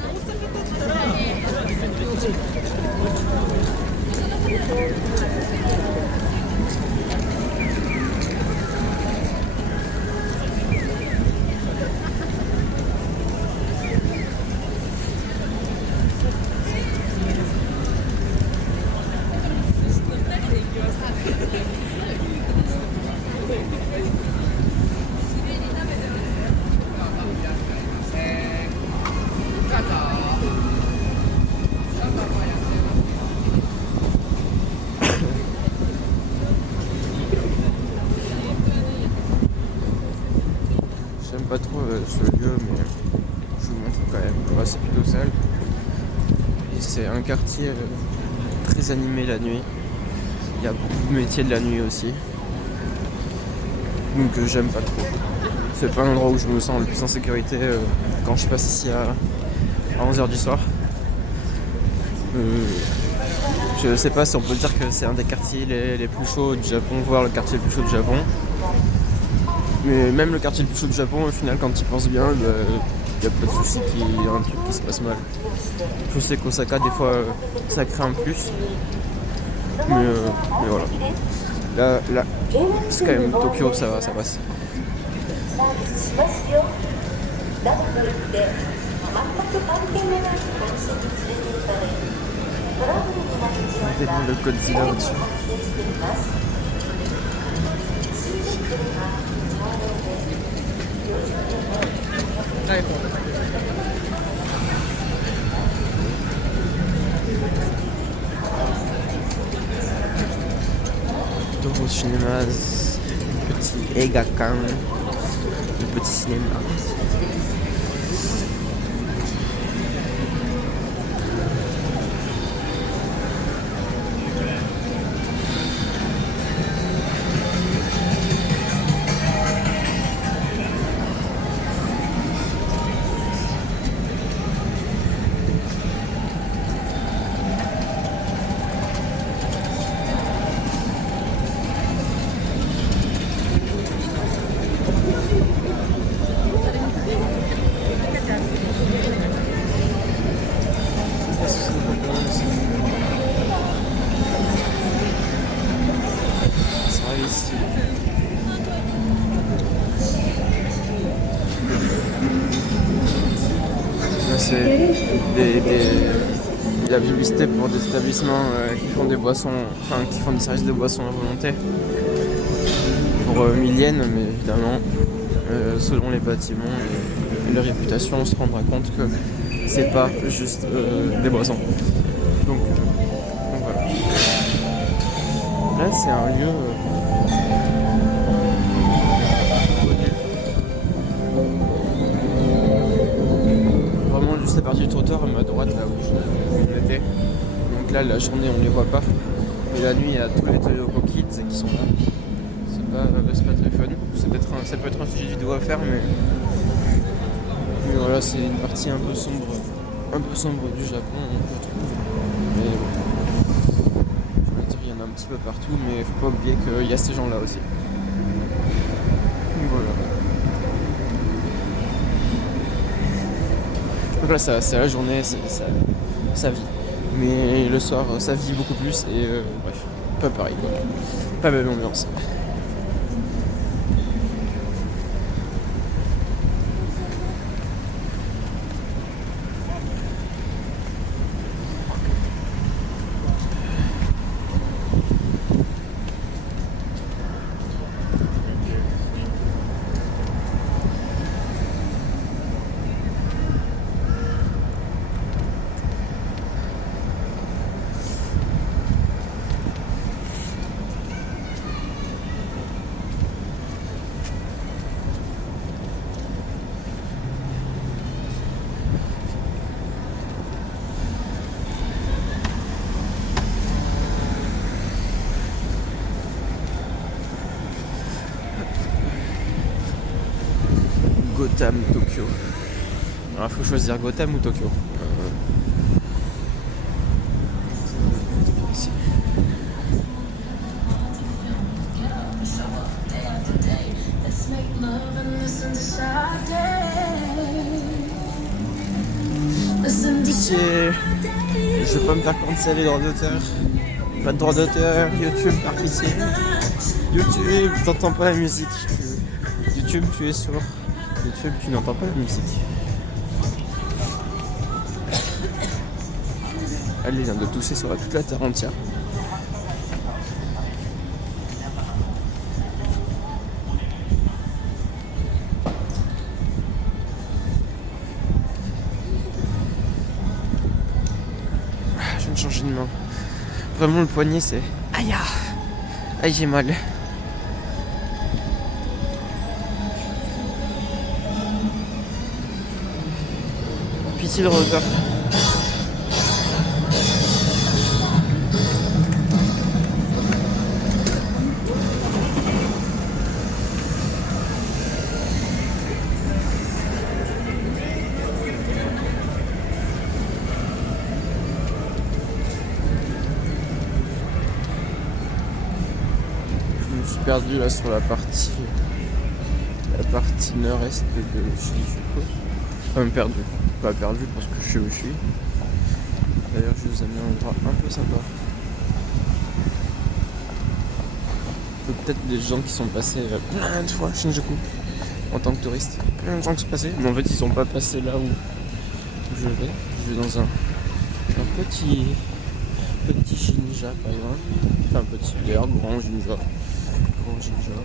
J'aime pas trop ce lieu, mais je vous montre quand même. Ouais, c'est plutôt sale. Et c'est un quartier très animé la nuit. Il y a beaucoup de métiers de la nuit aussi. Donc j'aime pas trop. C'est pas un endroit où je me sens le plus en sécurité quand je passe ici à 11h du soir. Je sais pas si on peut dire que c'est un des quartiers les plus chauds du Japon, voire le quartier le plus chaud du Japon. Mais même le quartier le plus chaud du Japon, au final, quand tu y penses bien, il n'y a pas de souci qu'il y a un truc qui se passe mal. Je sais qu'Osaka, des fois, ça craint plus. Mais voilà. Là, c'est quand même Tokyo, ça va, ça passe. Tellement le Godzilla au-dessus. Toro Cinemas, le petit Eigakan, le petit cinéma. C'est la publicité pour des établissements qui font des boissons, enfin qui font des services de boissons à volonté pour milliennes, mais évidemment selon les bâtiments et leur réputation, on se rendra compte que c'est pas juste des boissons. Donc voilà. Là c'est un lieu juste à partir du trottoir à droite là où on était. Donc là la journée on les voit pas. Et la nuit il y a tous les Toyoko Kids qui sont là. C'est pas très fun. Ça peut être un sujet de vidéo à faire mais voilà c'est une partie un peu sombre du Japon je trouve. Mais je veux dire il y en a un petit peu partout mais faut pas oublier qu'il y a ces gens là aussi. Donc voilà. Donc là, c'est la journée, ça vit. Mais le soir, ça vit beaucoup plus et bref, pas pareil quoi. Pas même ambiance. Gotham, Tokyo. Alors faut choisir Gotham ou Tokyo. Ici. Pitié, je vais pas me faire cancel les droits d'auteur. Pas de droits d'auteur, YouTube par pitié. YouTube, t'entends pas la musique. YouTube, tu es sourd. YouTube, tu n'entends pas la musique. Elle vient de tousser sur toute la terre entière. Je viens de changer de main. Vraiment le poignet c'est... Aïe ah. Aïe j'ai mal. Pitié le retard. Je me suis perdu là sur la partie nord-est de Shinjuku. Enfin perdu. Pas perdu parce que je sais où je suis. D'ailleurs je vous ai mis un endroit un peu sympa. peut-être des gens qui sont passés plein de fois à Shinjuku en tant que touristes. Plein de gens qui sont passés, mais en fait ils sont pas passés là où je vais. Je vais dans un petit Jinja par exemple. Enfin petit, d'ailleurs grand Jinja. Grand Jinja.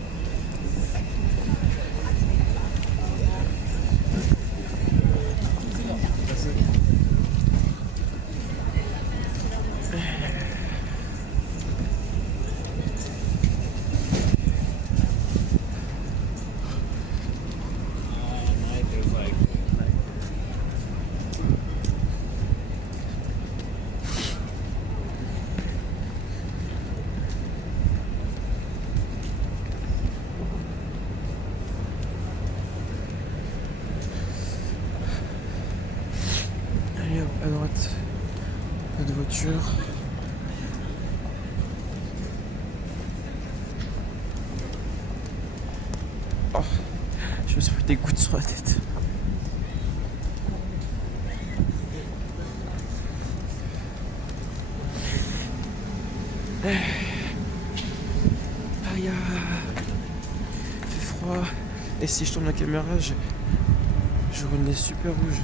Allez hop, à droite, notre voiture. Oh, je me suis pris des gouttes sur la tête. Aïe, il fait froid. Et si je tourne la caméra, j'aurai le nez super rouge.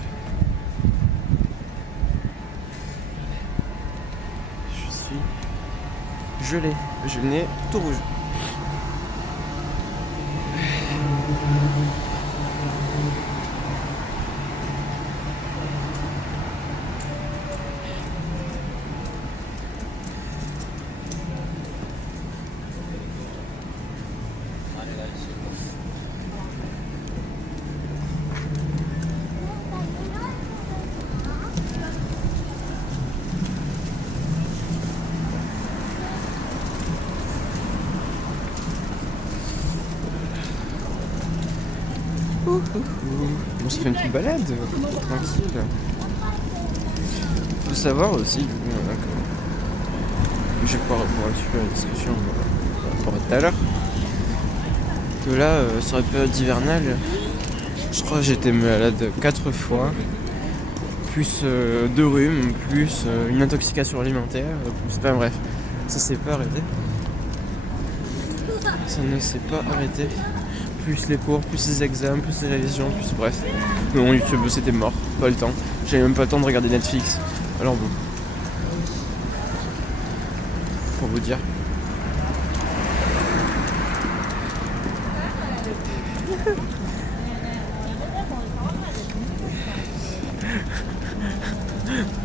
Je suis gelé. J'ai le nez tout rouge. Bon, ça fait une petite balade, tranquille. Faut savoir aussi, je vais pouvoir reprendre un petit peu la discussion par rapport à tout à l'heure, que là, sur la période hivernale, je crois que j'étais malade 4 fois, plus 2 rhumes, plus une intoxication alimentaire, plus, enfin bref, ça s'est pas arrêté. Ça ne s'est pas arrêté. Plus les cours, plus les examens, plus les révisions, plus bref. Non, YouTube c'était mort, pas le temps. J'avais même pas le temps de regarder Netflix. Alors bon. Pour vous dire.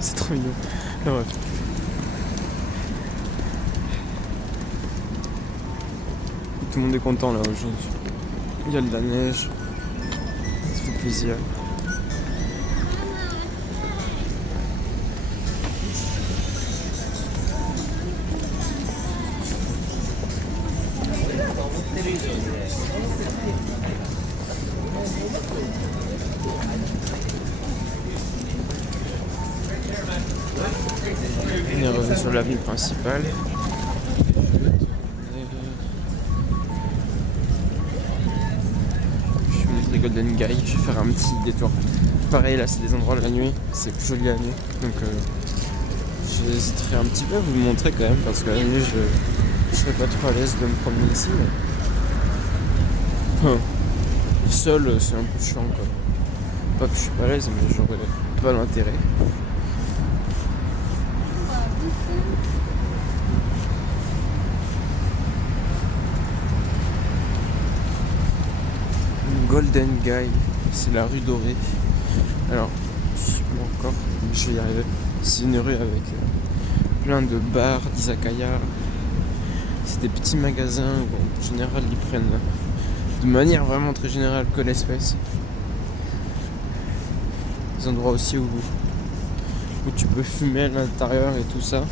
C'est trop mignon. Ah, bref. Tout le monde est content là aujourd'hui. Il y a de la neige. Ça fait plaisir. On est revenu sur l'avenue principale. Golden Guy, je vais faire un petit détour. Pareil là c'est des endroits de la nuit, c'est plus joli la nuit, donc j'hésiterai un petit peu à vous le montrer quand même parce que la nuit je serais pas trop à l'aise de me promener ici. Mais... seul c'est un peu chiant quoi. Pas que je suis pas à l'aise mais j'aurais pas l'intérêt. Golden Guy, c'est la rue dorée. Alors, encore, je vais y arriver. C'est une rue avec plein de bars, d'izakaya. C'est des petits magasins où en général ils prennent de manière vraiment très générale que l'espèce. Des endroits aussi où tu peux fumer à l'intérieur et tout ça.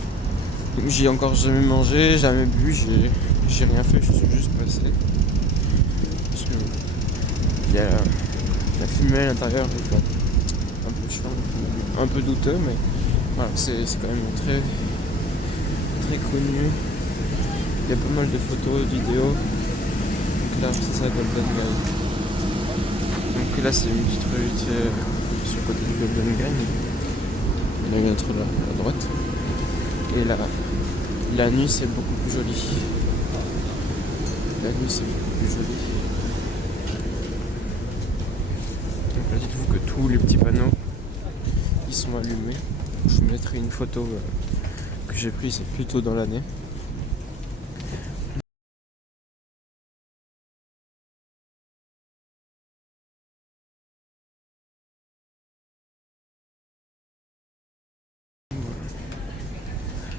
Donc j'ai encore jamais mangé, jamais bu, j'ai rien fait, je suis juste passé. Parce que il y a la fumée à l'intérieur, un peu chiant, un peu douteux, mais voilà, c'est quand même très, très connu. Il y a pas mal de photos, de vidéos. Donc là, c'est ça, Golden Guy. Donc là, c'est une petite rue sur le côté du Golden Guy. Il y en a une autre là, à droite. Et là, la nuit, c'est beaucoup plus joli. La nuit c'est beaucoup plus joli. Donc là dites-vous que tous les petits panneaux ils sont allumés. Je vous mettrai une photo que j'ai prise plus tôt dans l'année.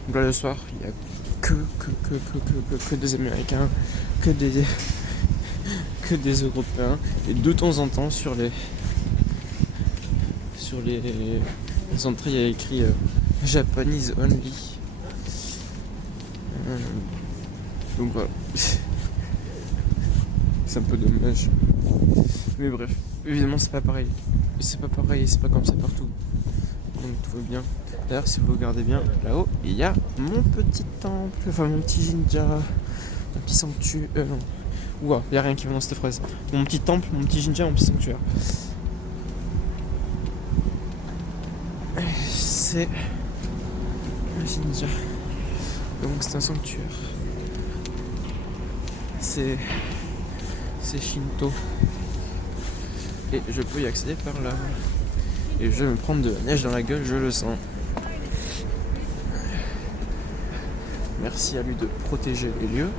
Donc là le soir il y a que des Américains, que des Européens, et de temps en temps sur les entrées il y a écrit Japanese only. Donc voilà. C'est un peu dommage. Mais bref, évidemment c'est pas pareil. C'est pas pareil et c'est pas comme ça partout. Donc tout va bien. D'ailleurs si vous regardez bien là-haut, il y a mon petit temple, enfin mon petit jinja, mon petit sanctuaire. Ouah, il n'y a rien qui va dans cette phrase. Mon petit temple, mon petit jinja, mon petit sanctuaire. C'est le jinja. Donc c'est un sanctuaire. C'est Shinto. Et je peux y accéder par là. Et je vais me prendre de la neige dans la gueule, je le sens. Merci à lui de protéger les lieux.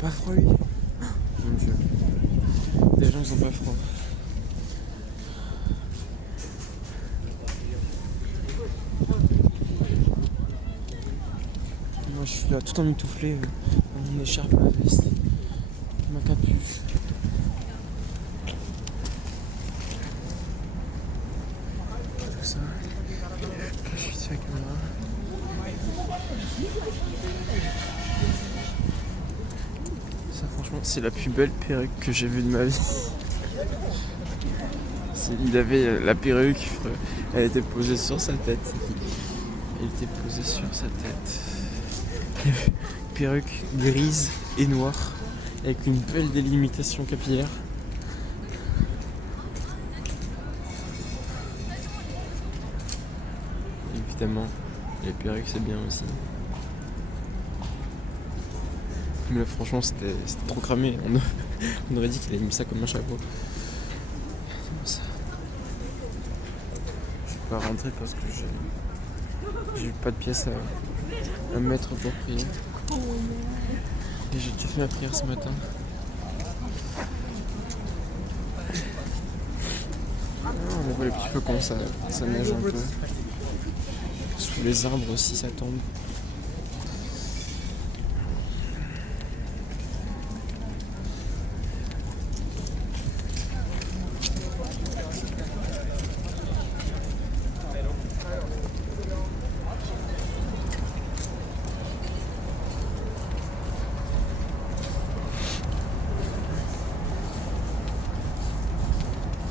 Pas froid lui. Mon Dieu. Des gens ils ont pas froid. Moi je suis là tout emmitouflé dans mon écharpe, ma veste, ma capuche. Tout ça. Je suis sur la caméra. Ça franchement c'est la plus belle perruque que j'ai vue de ma vie. Il avait la perruque, elle était posée sur sa tête. Elle était posée sur sa tête. Perruque grise et noire, avec une belle délimitation capillaire. Évidemment, les perruques c'est bien aussi. Mais là franchement c'était trop cramé. On aurait dit qu'il avait mis ça comme un chapeau. Je vais pas rentrer parce que j'ai pas de pièces à mettre pour prier. Et j'ai déjà fait ma prière ce matin. On voit les petits feux comme ça neige un peu. Sous les arbres aussi ça tombe.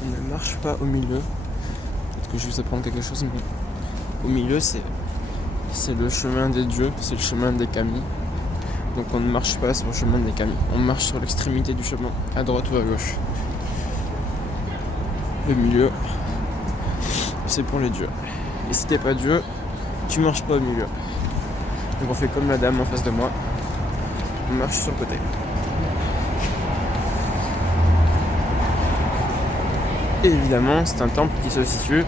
On ne marche pas au milieu. Peut-être que je vais vous apprendre quelque chose, mais au milieu c'est le chemin des dieux, c'est le chemin des kami. Donc on ne marche pas sur le chemin des kami, on marche sur l'extrémité du chemin, à droite ou à gauche. Le milieu, c'est pour les dieux. Et si t'es pas dieu, tu marches pas au milieu. Donc on fait comme la dame en face de moi, on marche sur le côté. Et évidemment, c'est un temple qui se situe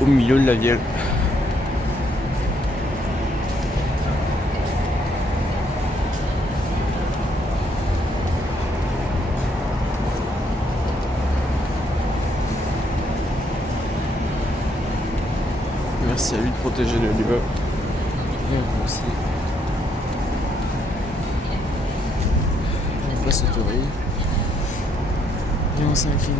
au milieu de la ville. Merci à lui de protéger le lieu. Et on aussi. On passe autorise. Et on s'incline.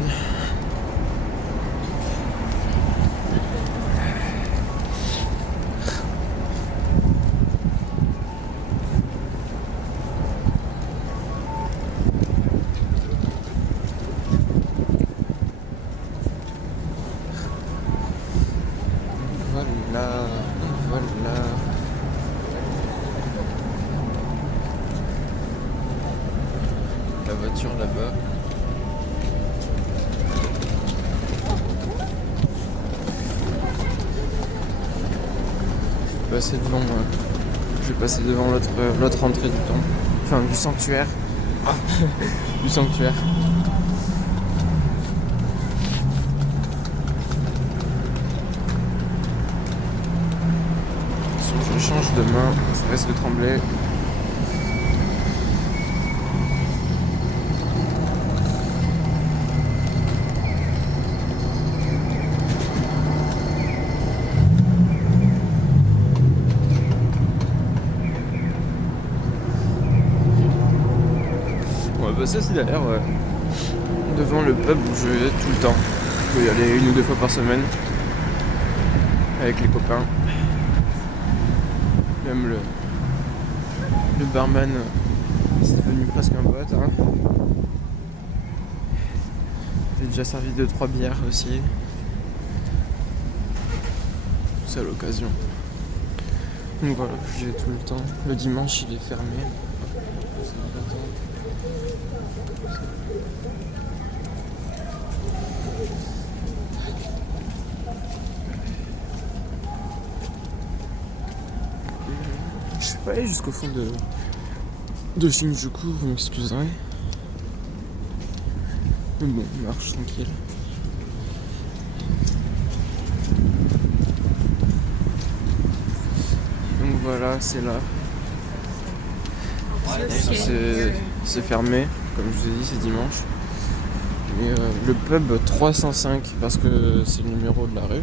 voiture là-bas. Je vais passer devant l'autre entrée du temple. Enfin, du sanctuaire. Ah, du sanctuaire. Si je change de main, ça risque de trembler. Ça c'est d'ailleurs devant le pub où je vais tout le temps. Je peux y aller 1 ou 2 fois par semaine avec les copains. Même le barman, c'est devenu presque un pote. Hein. J'ai déjà servi 2-3 bières aussi. C'est à l'occasion. Donc voilà, j'y vais tout le temps. Le dimanche il est fermé. Je suis pas allé jusqu'au fond de Shinjuku, vous m'excuserez. Mais bon, on marche tranquille. Donc voilà, c'est là. C'est fermé, comme je vous ai dit, c'est dimanche. Et le pub 305, parce que c'est le numéro de la rue,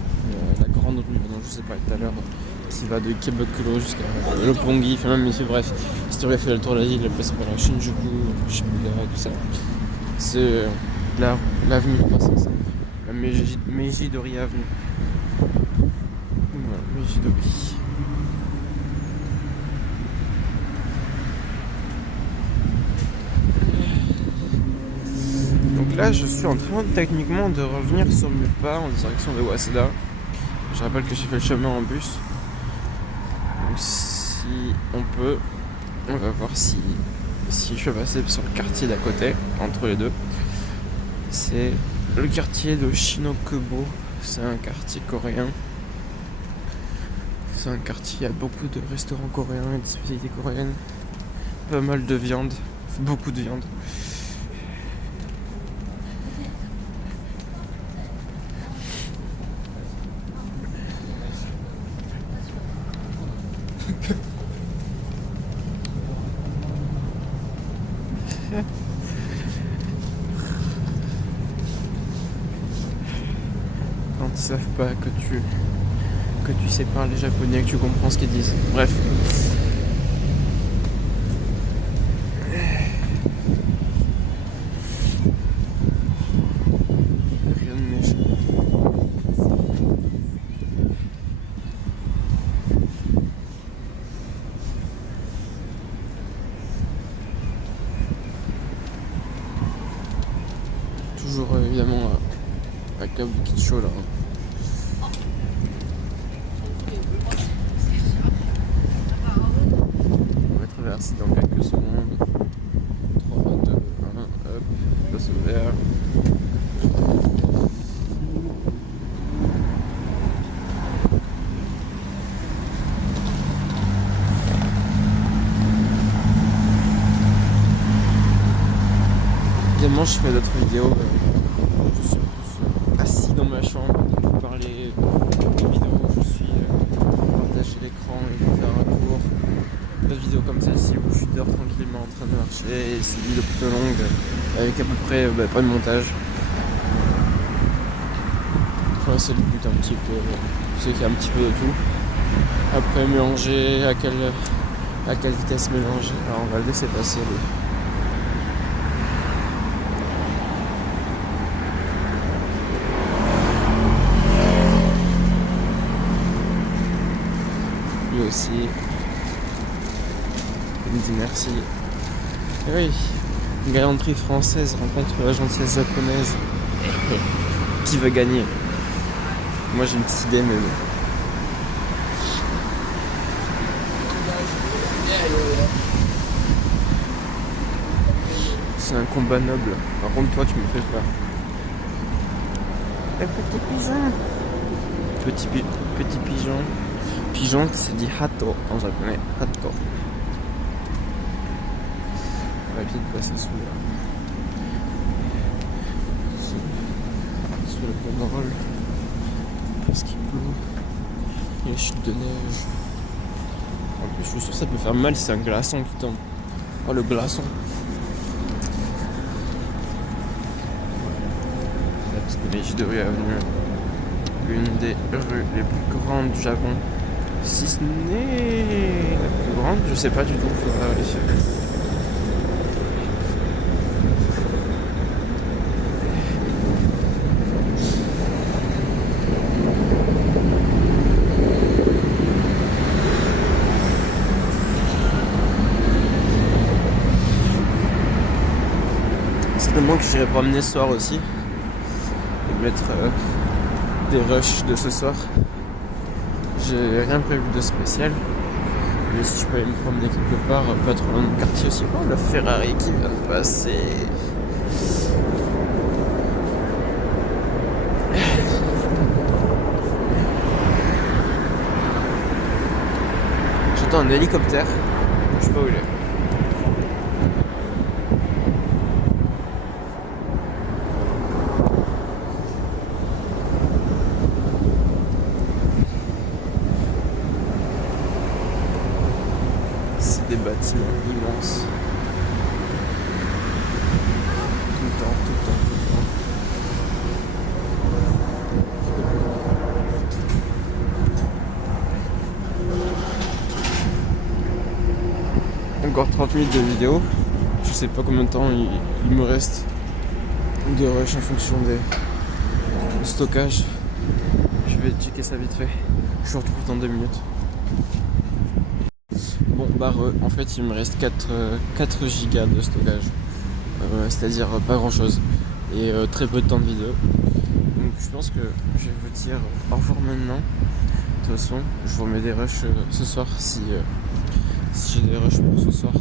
la grande rue dont je vous ai parlé tout à l'heure, qui va de Kebokuro jusqu'à Roppongi, enfin même ici, bref, si tu aurais fait le tour de la ville, après c'est par la Shinjuku, Shibuya et tout ça. C'est l'avenue 305, la Meiji-Dori avenue. Voilà, Meiji-Dori. Donc là, je suis en train techniquement de revenir sur mes pas en direction de Waseda. Je rappelle que j'ai fait le chemin en bus. Donc si on peut, on va voir si je vais passer sur le quartier d'à côté, entre les deux. C'est le quartier de Shinokubo. C'est un quartier coréen. C'est un quartier, il y a beaucoup de restaurants coréens et de spécialités coréennes. Pas mal de viande, beaucoup de viande. Quand ils savent pas que tu sais parler japonais, que tu comprends ce qu'ils disent. Bref. Rien de méchant. Toujours évidemment à Kabukicho là. On va traverser dans quelques secondes. 3, 2, 1, hop, ça s'ouvert. Évidemment, je fais d'autres vidéos. Je suis assis dans ma chambre, de vous parler des vidéos où je suis partager l'écran et vous faire un cours. D'autres vidéos comme celle-ci où je suis dehors tranquillement en train de marcher. Et c'est des vidéos plutôt longues avec à peu près pas de montage. Enfin, c'est le but un petit peu. C'est qu'il y a un petit peu de tout. Après mélanger, à quelle vitesse mélanger. Alors on va le laisser passer. Lui aussi. Il me dit merci. Et oui, une galanterie française rencontre la gentillesse japonaise. Qui veut gagner? Moi j'ai une petite idée, mais bon. C'est un combat noble. Par contre, toi, tu me fais peur. Un petit pigeon. Petit pigeon. Pigeon, c'est dit hato en japonais. Hato. On va vite passer sous le banderole. Parce qu'il pleut. Il y a une chute de neige. En plus, je suis sûr que ça peut faire mal si c'est un glaçon qui tombe. Oh, le glaçon. La petite Meiji-dori Avenue. Une des rues les plus grandes du Japon. Si ce n'est la plus grande, je sais pas du tout. Faudra vérifier. C'est le moment que j'irai promener ce soir aussi. Et mettre des rushs de ce soir. J'ai rien prévu de spécial. Mais si je peux aller me promener quelque part, pas trop loin de mon quartier aussi. Oh, la Ferrari qui vient de passer. J'entends un hélicoptère. Je sais pas où il est. C'est des bâtiments immenses. Tout le temps, tout le temps, tout le temps. Encore 30 minutes de vidéo. Je sais pas combien de temps il me reste de rush en fonction du stockage. Je vais checker ça vite fait. Je vous retrouve dans 2 minutes. Bon, en fait, il me reste 4 gigas de stockage. C'est-à-dire pas grand-chose. Et très peu de temps de vidéo. Donc je pense que je vais vous dire au revoir maintenant. De toute façon, je vous remets des rushs ce soir si j'ai des rushs pour ce soir.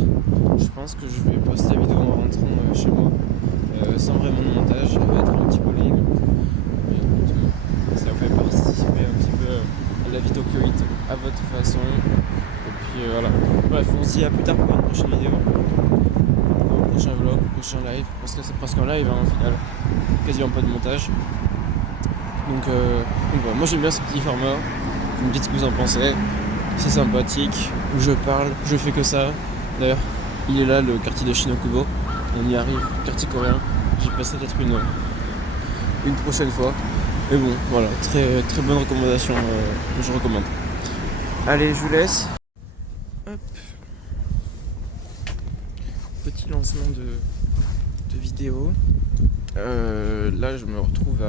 Je pense que je vais poster la vidéo en rentrant chez moi. Sans vraiment de montage, elle va être un petit peu longue. Mais écoute, ça vous fait participer un petit peu à la vie tokyoïte à votre façon. Et puis voilà. Bref, on se dit à plus tard pour une prochaine vidéo. Au prochain vlog, prochain live. Parce que c'est presque un live au final. Quasiment pas de montage. Donc voilà, moi j'aime bien ce petit format. Vous me dites ce que vous en pensez. C'est sympathique. Je parle, je fais que ça. D'ailleurs, il est là le quartier de Shinokubo. On y arrive, quartier coréen. J'y passerai peut-être une prochaine fois. Mais bon, voilà, très, très bonne recommandation que je recommande. Allez, je vous laisse. Hop. Petit lancement de vidéo. Là, je me retrouve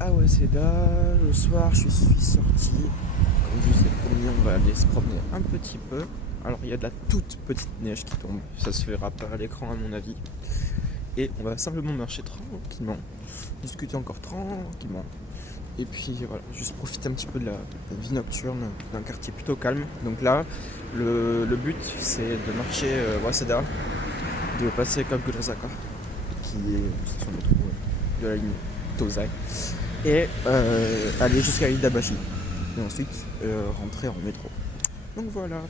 à Waseda. Le soir, je suis sorti. Comme je vous ai promis, on va aller se promener un petit peu. Alors, il y a de la toute petite neige qui tombe. Ça se verra pas à l'écran, à mon avis. Et on va simplement marcher tranquillement. Discuter encore tranquillement. Et puis voilà, juste profiter un petit peu de la vie nocturne d'un quartier plutôt calme. Donc là, le but, c'est de marcher Waseda, de passer Kagurazaka, qui est une station de métro de la ligne Tozai, et aller jusqu'à Idabashi. Et ensuite, rentrer en métro. Donc voilà,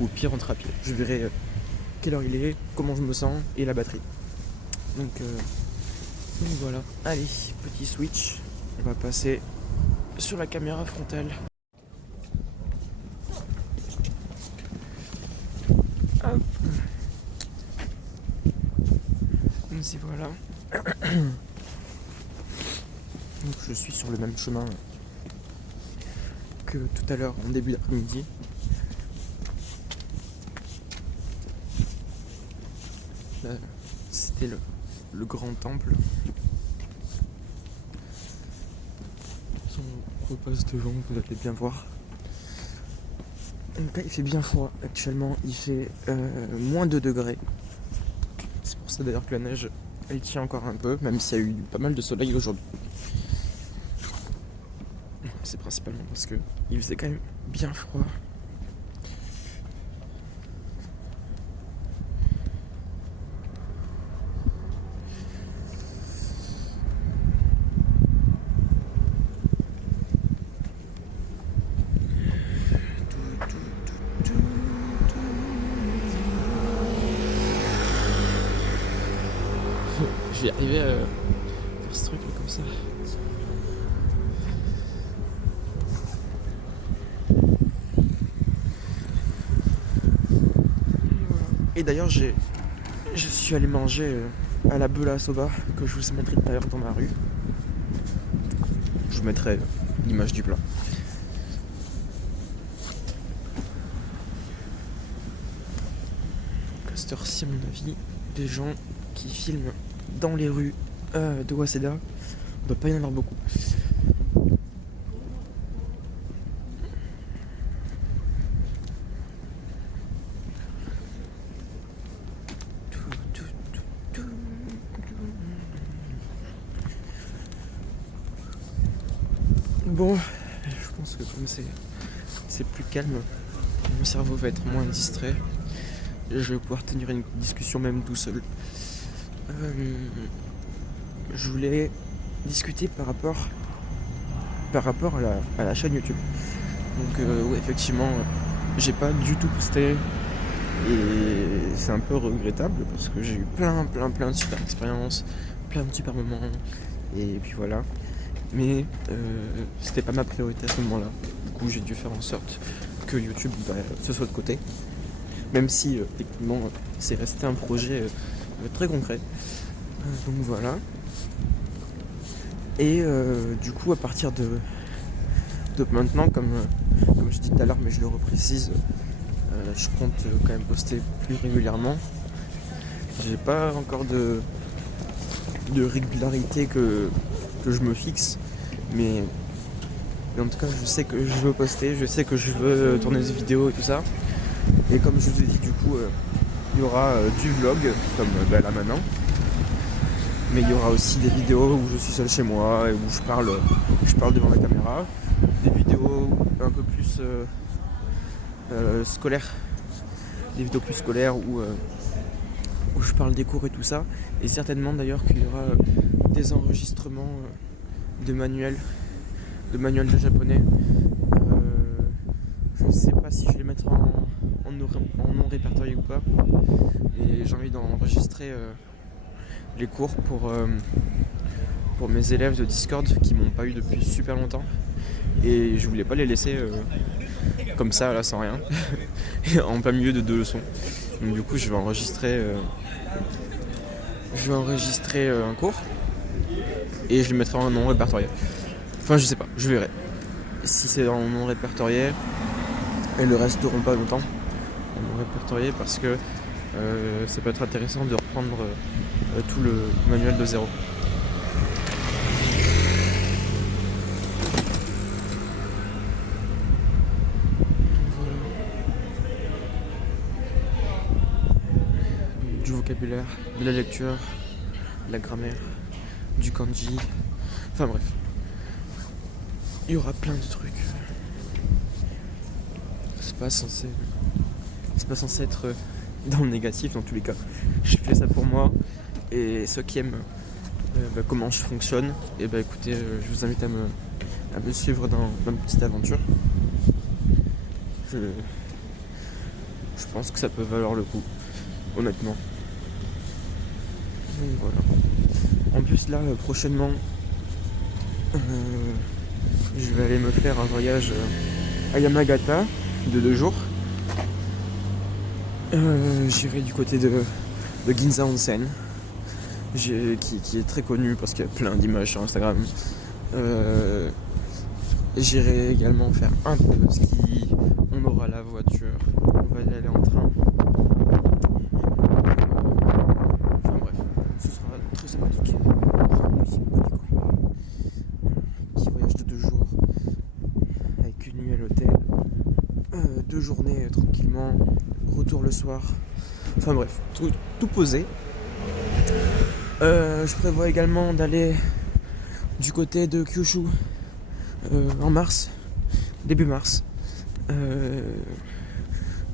ou pire, rentrer à pied. Je verrai quelle heure il est, comment je me sens, et la batterie. Donc voilà, allez, petit switch. On va passer sur la caméra frontale. Hop. Donc y voilà. Donc je suis sur le même chemin que tout à l'heure en début d'après-midi. Là, c'était le grand temple. On repasse devant, vous allez bien voir. Donc là, il fait bien froid actuellement, il fait moins 2 degrés. C'est pour ça d'ailleurs que la neige, elle tient encore un peu, même s'il y a eu pas mal de soleil aujourd'hui. C'est principalement parce que il faisait quand même bien froid. je vais arriver à faire ce truc comme ça. Et d'ailleurs je suis allé manger à la Bella Soba, que je vous mettrai tout à l'heure dans ma rue. Je vous mettrai l'image du plat. À cette heure-ci, à mon avis, des gens qui filment dans les rues de Waseda, il ne doit pas y en avoir beaucoup. Bon, je pense que comme c'est plus calme, mon cerveau va être moins distrait. Et je vais pouvoir tenir une discussion même tout seul. Je voulais discuter par rapport à la chaîne YouTube. Donc ouais, effectivement, j'ai pas du tout posté. Et c'est un peu regrettable parce que j'ai eu plein de super expériences, plein de super moments. Et puis voilà. Mais c'était pas ma priorité à ce moment-là. Du coup, j'ai dû faire en sorte que YouTube se soit de côté. Même si techniquement c'est resté un projet très concret. Donc voilà. Et du coup, à partir de maintenant, comme je dis tout à l'heure, mais je le reprécise, je compte quand même poster plus régulièrement. J'ai pas encore de régularité que je me fixe, mais en tout cas, je sais que je veux poster, je sais que je veux tourner des vidéos et tout ça. Et comme je vous ai dit, du coup, il y aura du vlog, comme là maintenant. Mais il y aura aussi des vidéos où je suis seul chez moi et où je parle devant la caméra. Des vidéos un peu plus scolaires. Des vidéos plus scolaires où je parle des cours et tout ça. Et certainement d'ailleurs qu'il y aura des enregistrements de manuels de japonais. Je ne sais pas si je les mettrai en non répertorié ou pas. Et j'ai envie d'enregistrer les cours pour mes élèves de Discord qui m'ont pas eu depuis super longtemps. Et je voulais pas les laisser comme ça là sans rien en plein milieu de 2 leçons. Donc du coup je vais enregistrer un cours et je le mettrai en non répertorié. Enfin je sais pas, je verrai. Si c'est en non répertorié, elles ne resteront pas longtemps en non répertorié parce que ça peut être intéressant de reprendre tout le manuel de zéro. Du vocabulaire, de la lecture, de la grammaire, du kanji, enfin bref. Il y aura plein de trucs. C'est pas censé être dans le négatif dans tous les cas. J'ai fait ça pour moi et ceux qui aiment comment je fonctionne, et écoutez, je vous invite à me suivre dans ma petite aventure. Je pense que ça peut valoir le coup, honnêtement. Donc voilà. En plus là, prochainement, je vais aller me faire un voyage à Yamagata de 2 jours. J'irai du côté de Ginza Onsen, qui est très connu parce qu'il y a plein d'images sur Instagram. J'irai également faire un peu de ski. On aura la voiture, on va y aller en train. Enfin bref, ce sera très sympathique. Petit voyage de 2 jours avec une nuit à l'hôtel, 2 journées tranquillement, retour le soir. Enfin bref, tout posé. Je prévois également d'aller du côté de Kyushu en mars, début mars.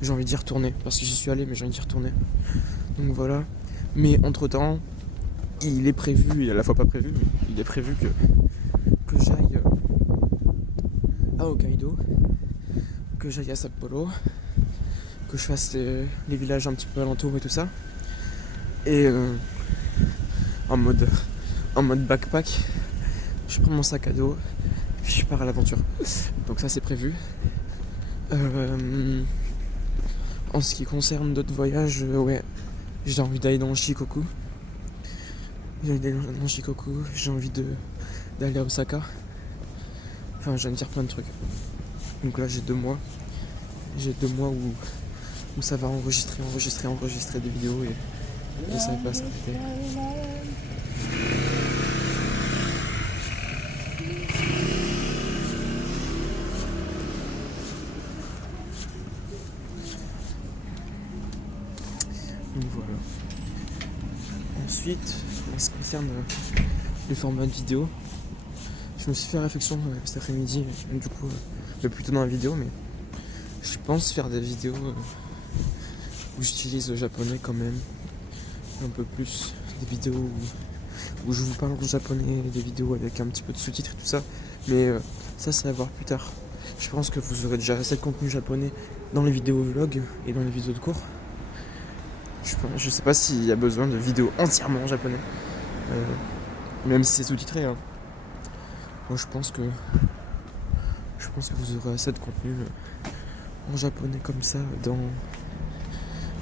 J'ai envie d'y retourner parce que j'y suis allé, mais j'ai envie d'y retourner. Donc voilà. Mais entre temps, il est prévu, et à la fois pas prévu, mais il est prévu que j'aille à Hokkaido, que j'aille à Sapporo, que je fasse les villages un petit peu alentours et tout ça. Et en mode backpack. Je prends mon sac à dos, puis je pars à l'aventure. Donc ça c'est prévu. En ce qui concerne d'autres voyages, ouais, j'ai envie d'aller dans Shikoku. J'ai envie d'aller à Osaka. Enfin, j'ai envie de dire plein de trucs. Donc là, j'ai 2 mois. Où ça va enregistrer des vidéos et ça va pas s'arrêter. Donc voilà. Ensuite, en ce qui concerne les formats de vidéo, je me suis fait réflexion cet après-midi, du coup, plutôt dans la vidéo, mais je pense faire des vidéos où j'utilise le japonais quand même, un peu plus, des vidéos où je vous parle en japonais, des vidéos avec un petit peu de sous-titres et tout ça, mais ça c'est à voir plus tard. Je pense que vous aurez déjà assez de contenu japonais dans les vidéos vlogs et dans les vidéos de cours. Je sais pas s'il y a besoin de vidéos entièrement en japonais, même si c'est sous-titré, hein. Moi je pense que vous aurez assez de contenu en japonais comme ça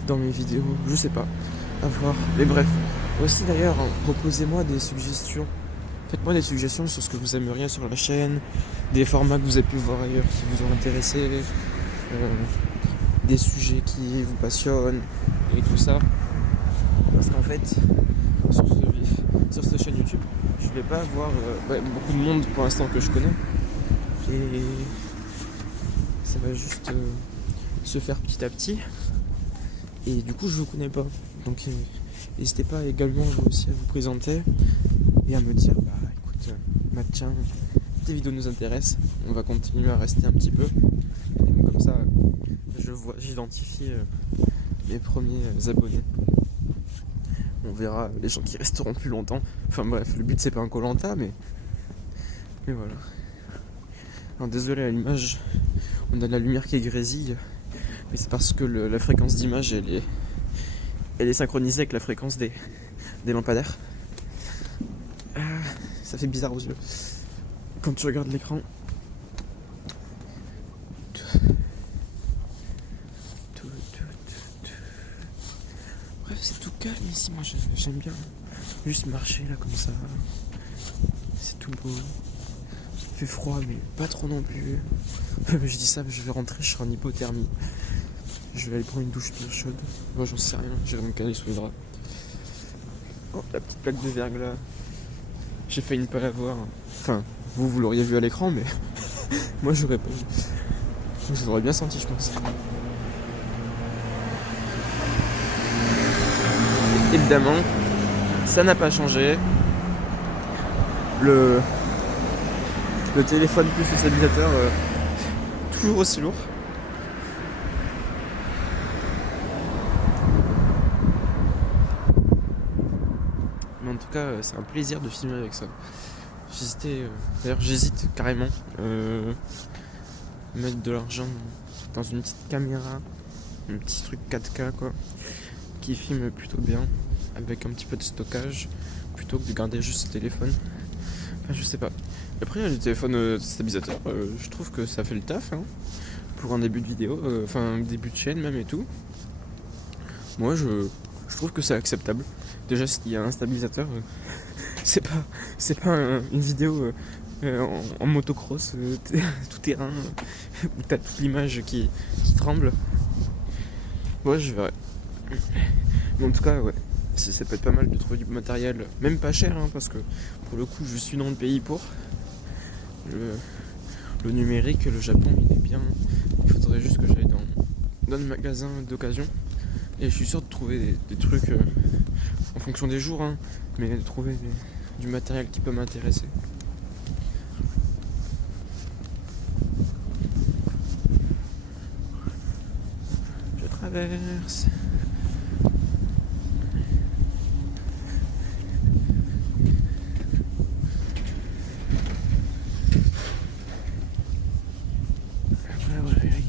dans mes vidéos, je sais pas, à voir. Mais bref, aussi d'ailleurs, proposez-moi des suggestions. Faites-moi des suggestions sur ce que vous aimeriez sur la chaîne, des formats que vous avez pu voir ailleurs qui vous ont intéressé, des sujets qui vous passionnent et tout ça. Parce qu'en fait, sur cette chaîne YouTube, je vais pas avoir beaucoup de monde pour l'instant que je connais. Et ça va juste se faire petit à petit. Et du coup, je vous connais pas. Donc, n'hésitez pas également vous aussi à vous présenter et à me dire, écoute, Mathieu, tes vidéos nous intéressent. On va continuer à rester un petit peu. Et donc, comme ça, j'identifie mes premiers abonnés. On verra les gens qui resteront plus longtemps. Enfin bref, le but c'est pas un Koh-Lanta, mais voilà. Alors désolé à l'image, on a de la lumière qui grésille, mais c'est parce que la fréquence d'image elle est synchronisée avec la fréquence des lampadaires. Ça fait bizarre aux yeux quand tu regardes l'écran. Bref, c'est tout calme ici, moi j'aime bien juste marcher là comme ça. C'est tout beau. Il fait froid mais pas trop non plus. Je dis ça, mais je vais rentrer, je serai en hypothermie. Je vais aller prendre une douche bien chaude. Moi j'en sais rien, j'irai me caler sous le drap. Oh, la petite plaque de verglas. J'ai failli ne pas la voir. Enfin, vous l'auriez vu à l'écran, mais moi j'aurais pas vu. Vous aurez bien senti, je pense. Évidemment, ça n'a pas changé. Le téléphone plus le stabilisateur, toujours aussi lourd. Mais en tout cas, c'est un plaisir de filmer avec ça. J'hésite carrément mettre de l'argent dans une petite caméra, un petit truc 4K quoi, qui filme plutôt bien, avec un petit peu de stockage, plutôt que de garder juste ce téléphone. Enfin, je sais pas. Après, les téléphones stabilisateurs, je trouve que ça fait le taf, hein, pour un début de vidéo, un début de chaîne même et tout. Moi, je trouve que c'est acceptable. Déjà, s'il y a un stabilisateur, c'est pas une vidéo en motocross, tout terrain, où t'as toute l'image qui tremble. Ouais, je verrai. Mais en tout cas, ouais, ça peut être pas mal de trouver du matériel, même pas cher, hein, parce que pour le coup, je suis dans le pays pour. Le numérique, le Japon, il est bien. Il faudrait juste que j'aille dans le magasin d'occasion. Et je suis sûr de trouver des trucs en fonction des jours, hein, mais de trouver du matériel qui peut m'intéresser. Je traverse.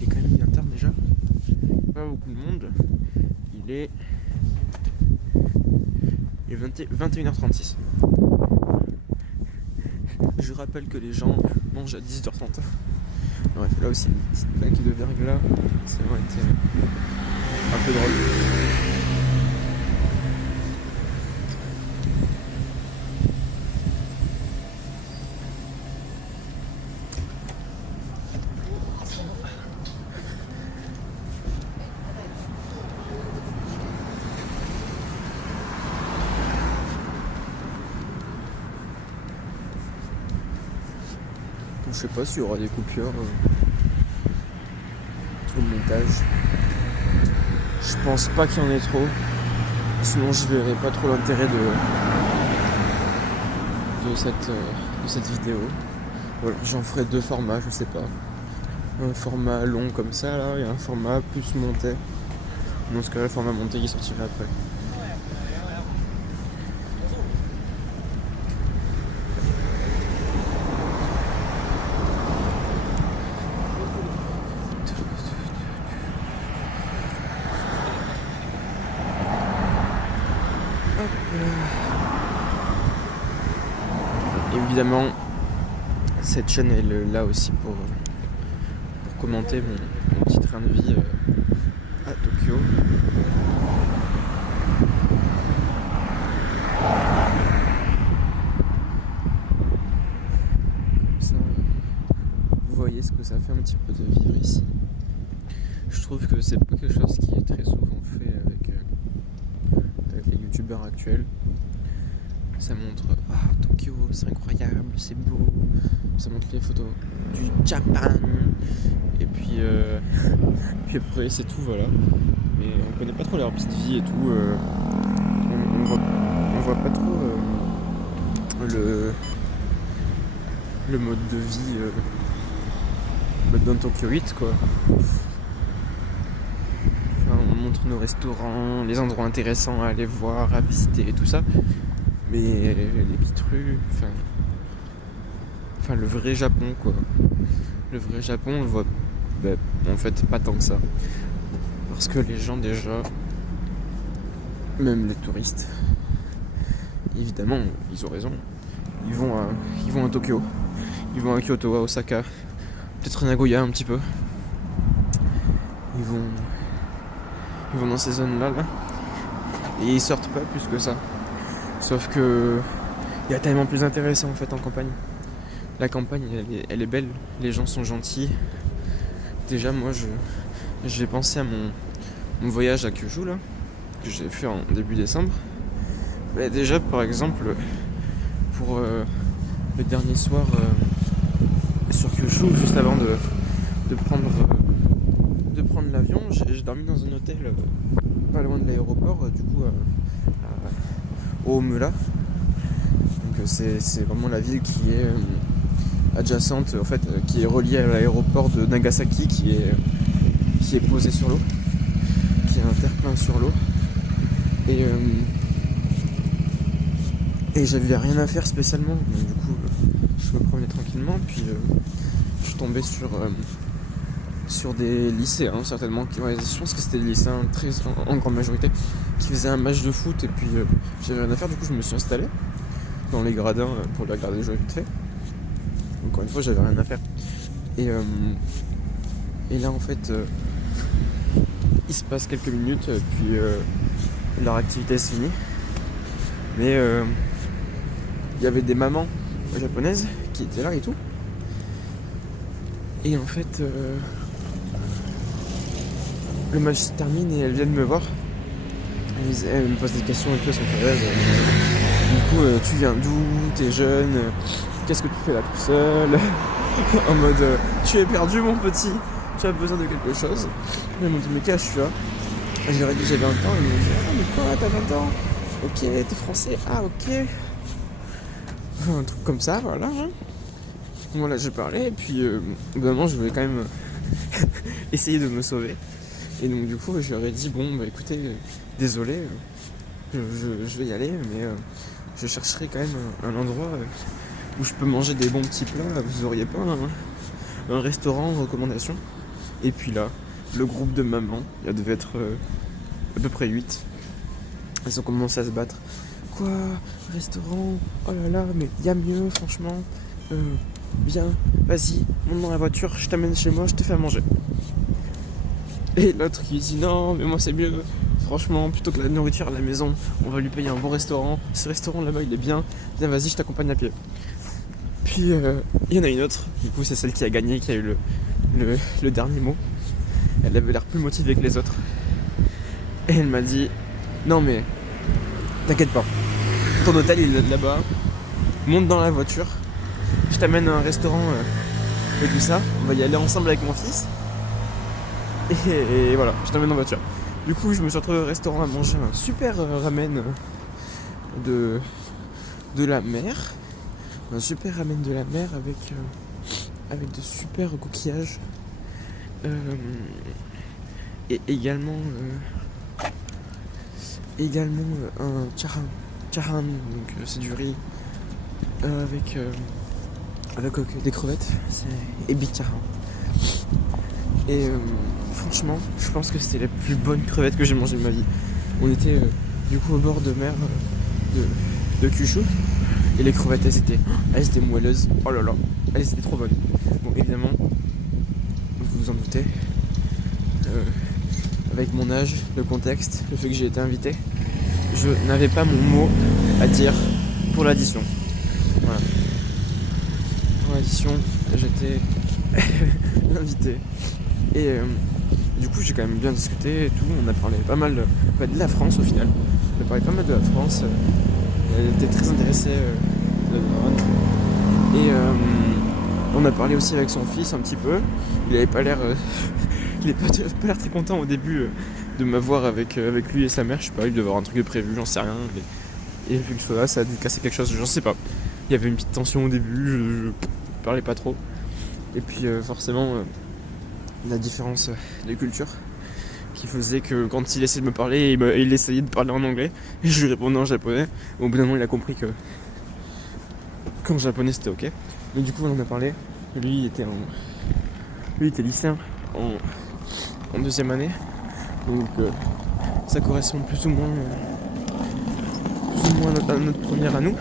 Il est quand même bien tard déjà. Pas beaucoup de monde. Il est Il est 21h36. Je rappelle que les gens mangent à 18h30. Bref, là aussi, une petite plaque de verglas, ça aurait été un peu drôle. Je sais pas s'il y aura des coupures sur le montage. Je pense pas qu'il y en ait trop. Sinon je verrai pas trop l'intérêt de cette vidéo. Ou alors j'en ferai deux formats, je sais pas. Un format long comme ça là et un format plus monté. Dans ce cas là, le format monté qui sortira après. Évidemment, cette chaîne elle est là aussi pour commenter mon petit train de vie à Tokyo. Comme ça, vous voyez ce que ça fait un petit peu de vivre ici. Je trouve que c'est pas quelque chose qui est très souvent fait avec les youtubeurs actuels. Ça montre Tokyo, c'est incroyable, c'est beau. Ça montre les photos du Japan. Et puis après c'est tout, voilà. Mais on connaît pas trop leur petite vie et tout. On voit pas trop le mode de vie dans Tokyo 8 quoi. Enfin, on montre nos restaurants, les endroits intéressants à aller voir, à visiter et tout ça. Mais les petites rues, enfin le vrai Japon quoi. Le vrai Japon on le voit en fait pas tant que ça. Parce que les gens déjà, même les touristes, évidemment ils ont raison. Ils vont à Tokyo, ils vont à Kyoto, à Osaka, peut-être à Nagoya un petit peu. Ils vont dans ces zones là et ils sortent pas plus que ça. Sauf que il y a tellement plus intéressant en fait en campagne. La campagne elle est belle, les gens sont gentils. Déjà moi j'ai pensé à mon voyage à Kyushu là, que j'ai fait en début décembre. Mais déjà par exemple pour le dernier soir sur Kyushu, juste avant de prendre l'avion, j'ai dormi dans un hôtel pas loin de l'aéroport, du coup au Omura. Donc c'est vraiment la ville qui est adjacente, en fait, qui est reliée à l'aéroport de Nagasaki, qui est posé sur l'eau, qui est un terre-plein sur l'eau. Et j'avais rien à faire spécialement, donc du coup je me promenais tranquillement, puis je suis tombé sur des lycéens certainement, je pense que c'était des lycéens en grande majorité, qui faisaient un match de foot, et puis j'avais rien à faire, du coup je me suis installé dans les gradins pour la regarder jouer vite fait. Encore une fois j'avais rien à faire. Et là en fait il se passe quelques minutes, puis leur activité est finie. Mais il y avait des mamans japonaises qui étaient là et tout. Et en fait le match se termine et elles viennent me voir. Elles me posent des questions et tout, elles sont curieuses. Du coup, tu viens d'où? T'es jeune? Qu'est-ce que tu fais là tout seul? En mode, tu es perdu mon petit, tu as besoin de quelque chose. Et elles m'ont dit, mais cache-toi. J'ai dit, j'ai 20 ans. Elles m'ont dit, ah mais quoi, t'as 20 ans? Ok, t'es français? Ah ok. Enfin, un truc comme ça, voilà. Voilà, j'ai parlé et puis évidemment je voulais quand même essayer de me sauver. Et donc du coup je leur ai dit bon bah écoutez, désolé, je vais y aller, mais je chercherai quand même un endroit où je peux manger des bons petits plats. Vous auriez pas un restaurant en recommandation? Et puis là, le groupe de mamans, il devait être à peu près 8. Elles ont commencé à se battre quoi, restaurant, oh là là, mais il y a mieux, franchement. Bien, vas-y, monte dans la voiture, je t'amène chez moi, je te fais à manger. Et l'autre qui dit non, mais moi c'est mieux. Franchement, plutôt que la nourriture à la maison, on va lui payer un bon restaurant. Ce restaurant là-bas, il est bien. Viens, vas-y, je t'accompagne à pied. Puis il y en a une autre. Du coup, c'est celle qui a gagné, qui a eu le dernier mot. Elle avait l'air plus motivée que les autres. Et elle m'a dit non, mais t'inquiète pas. Ton hôtel, il est là-bas. Monte dans la voiture. Je t'amène à un restaurant et tout ça. On va y aller ensemble avec mon fils. Et voilà, je t'emmène en voiture. Du coup, je me suis retrouvé au restaurant à manger un super ramen de la mer. Un super ramen de la mer avec de super coquillages. Et également un charan, donc c'est du riz avec des crevettes. C'est ebi charan. Et franchement, je pense que c'était la plus bonne crevette que j'ai mangée de ma vie. On était du coup au bord de mer de Kyushu. Et les crevettes, elles étaient moelleuses. Oh là là, elles étaient trop bonnes. Bon, évidemment, vous vous en doutez, avec mon âge, le contexte, le fait que j'ai été invité, je n'avais pas mon mot à dire pour l'addition. Voilà. Pour l'addition, j'étais invité. Et du coup, j'ai quand même bien discuté et tout. On a parlé pas mal de la France au final. On a parlé pas mal de la France. Elle était très intéressée de la Et on a parlé aussi avec son fils un petit peu. Il avait pas l'air il avait pas l'air très content au début de m'avoir avec lui et sa mère. Je sais pas, il devait avoir un truc de prévu, j'en sais rien. Et vu que je sois là, ça a dû casser quelque chose, j'en sais pas. Il y avait une petite tension au début, je parlais pas trop. Et puis forcément, la différence de culture qui faisait que quand il essayait de me parler, il essayait de parler en anglais et je lui répondais en japonais. Au bout d'un moment, il a compris que qu'en japonais c'était ok. Mais du coup, on en a parlé. Lui, il était lycéen en deuxième année, donc ça correspond plus ou moins à notre première à nous.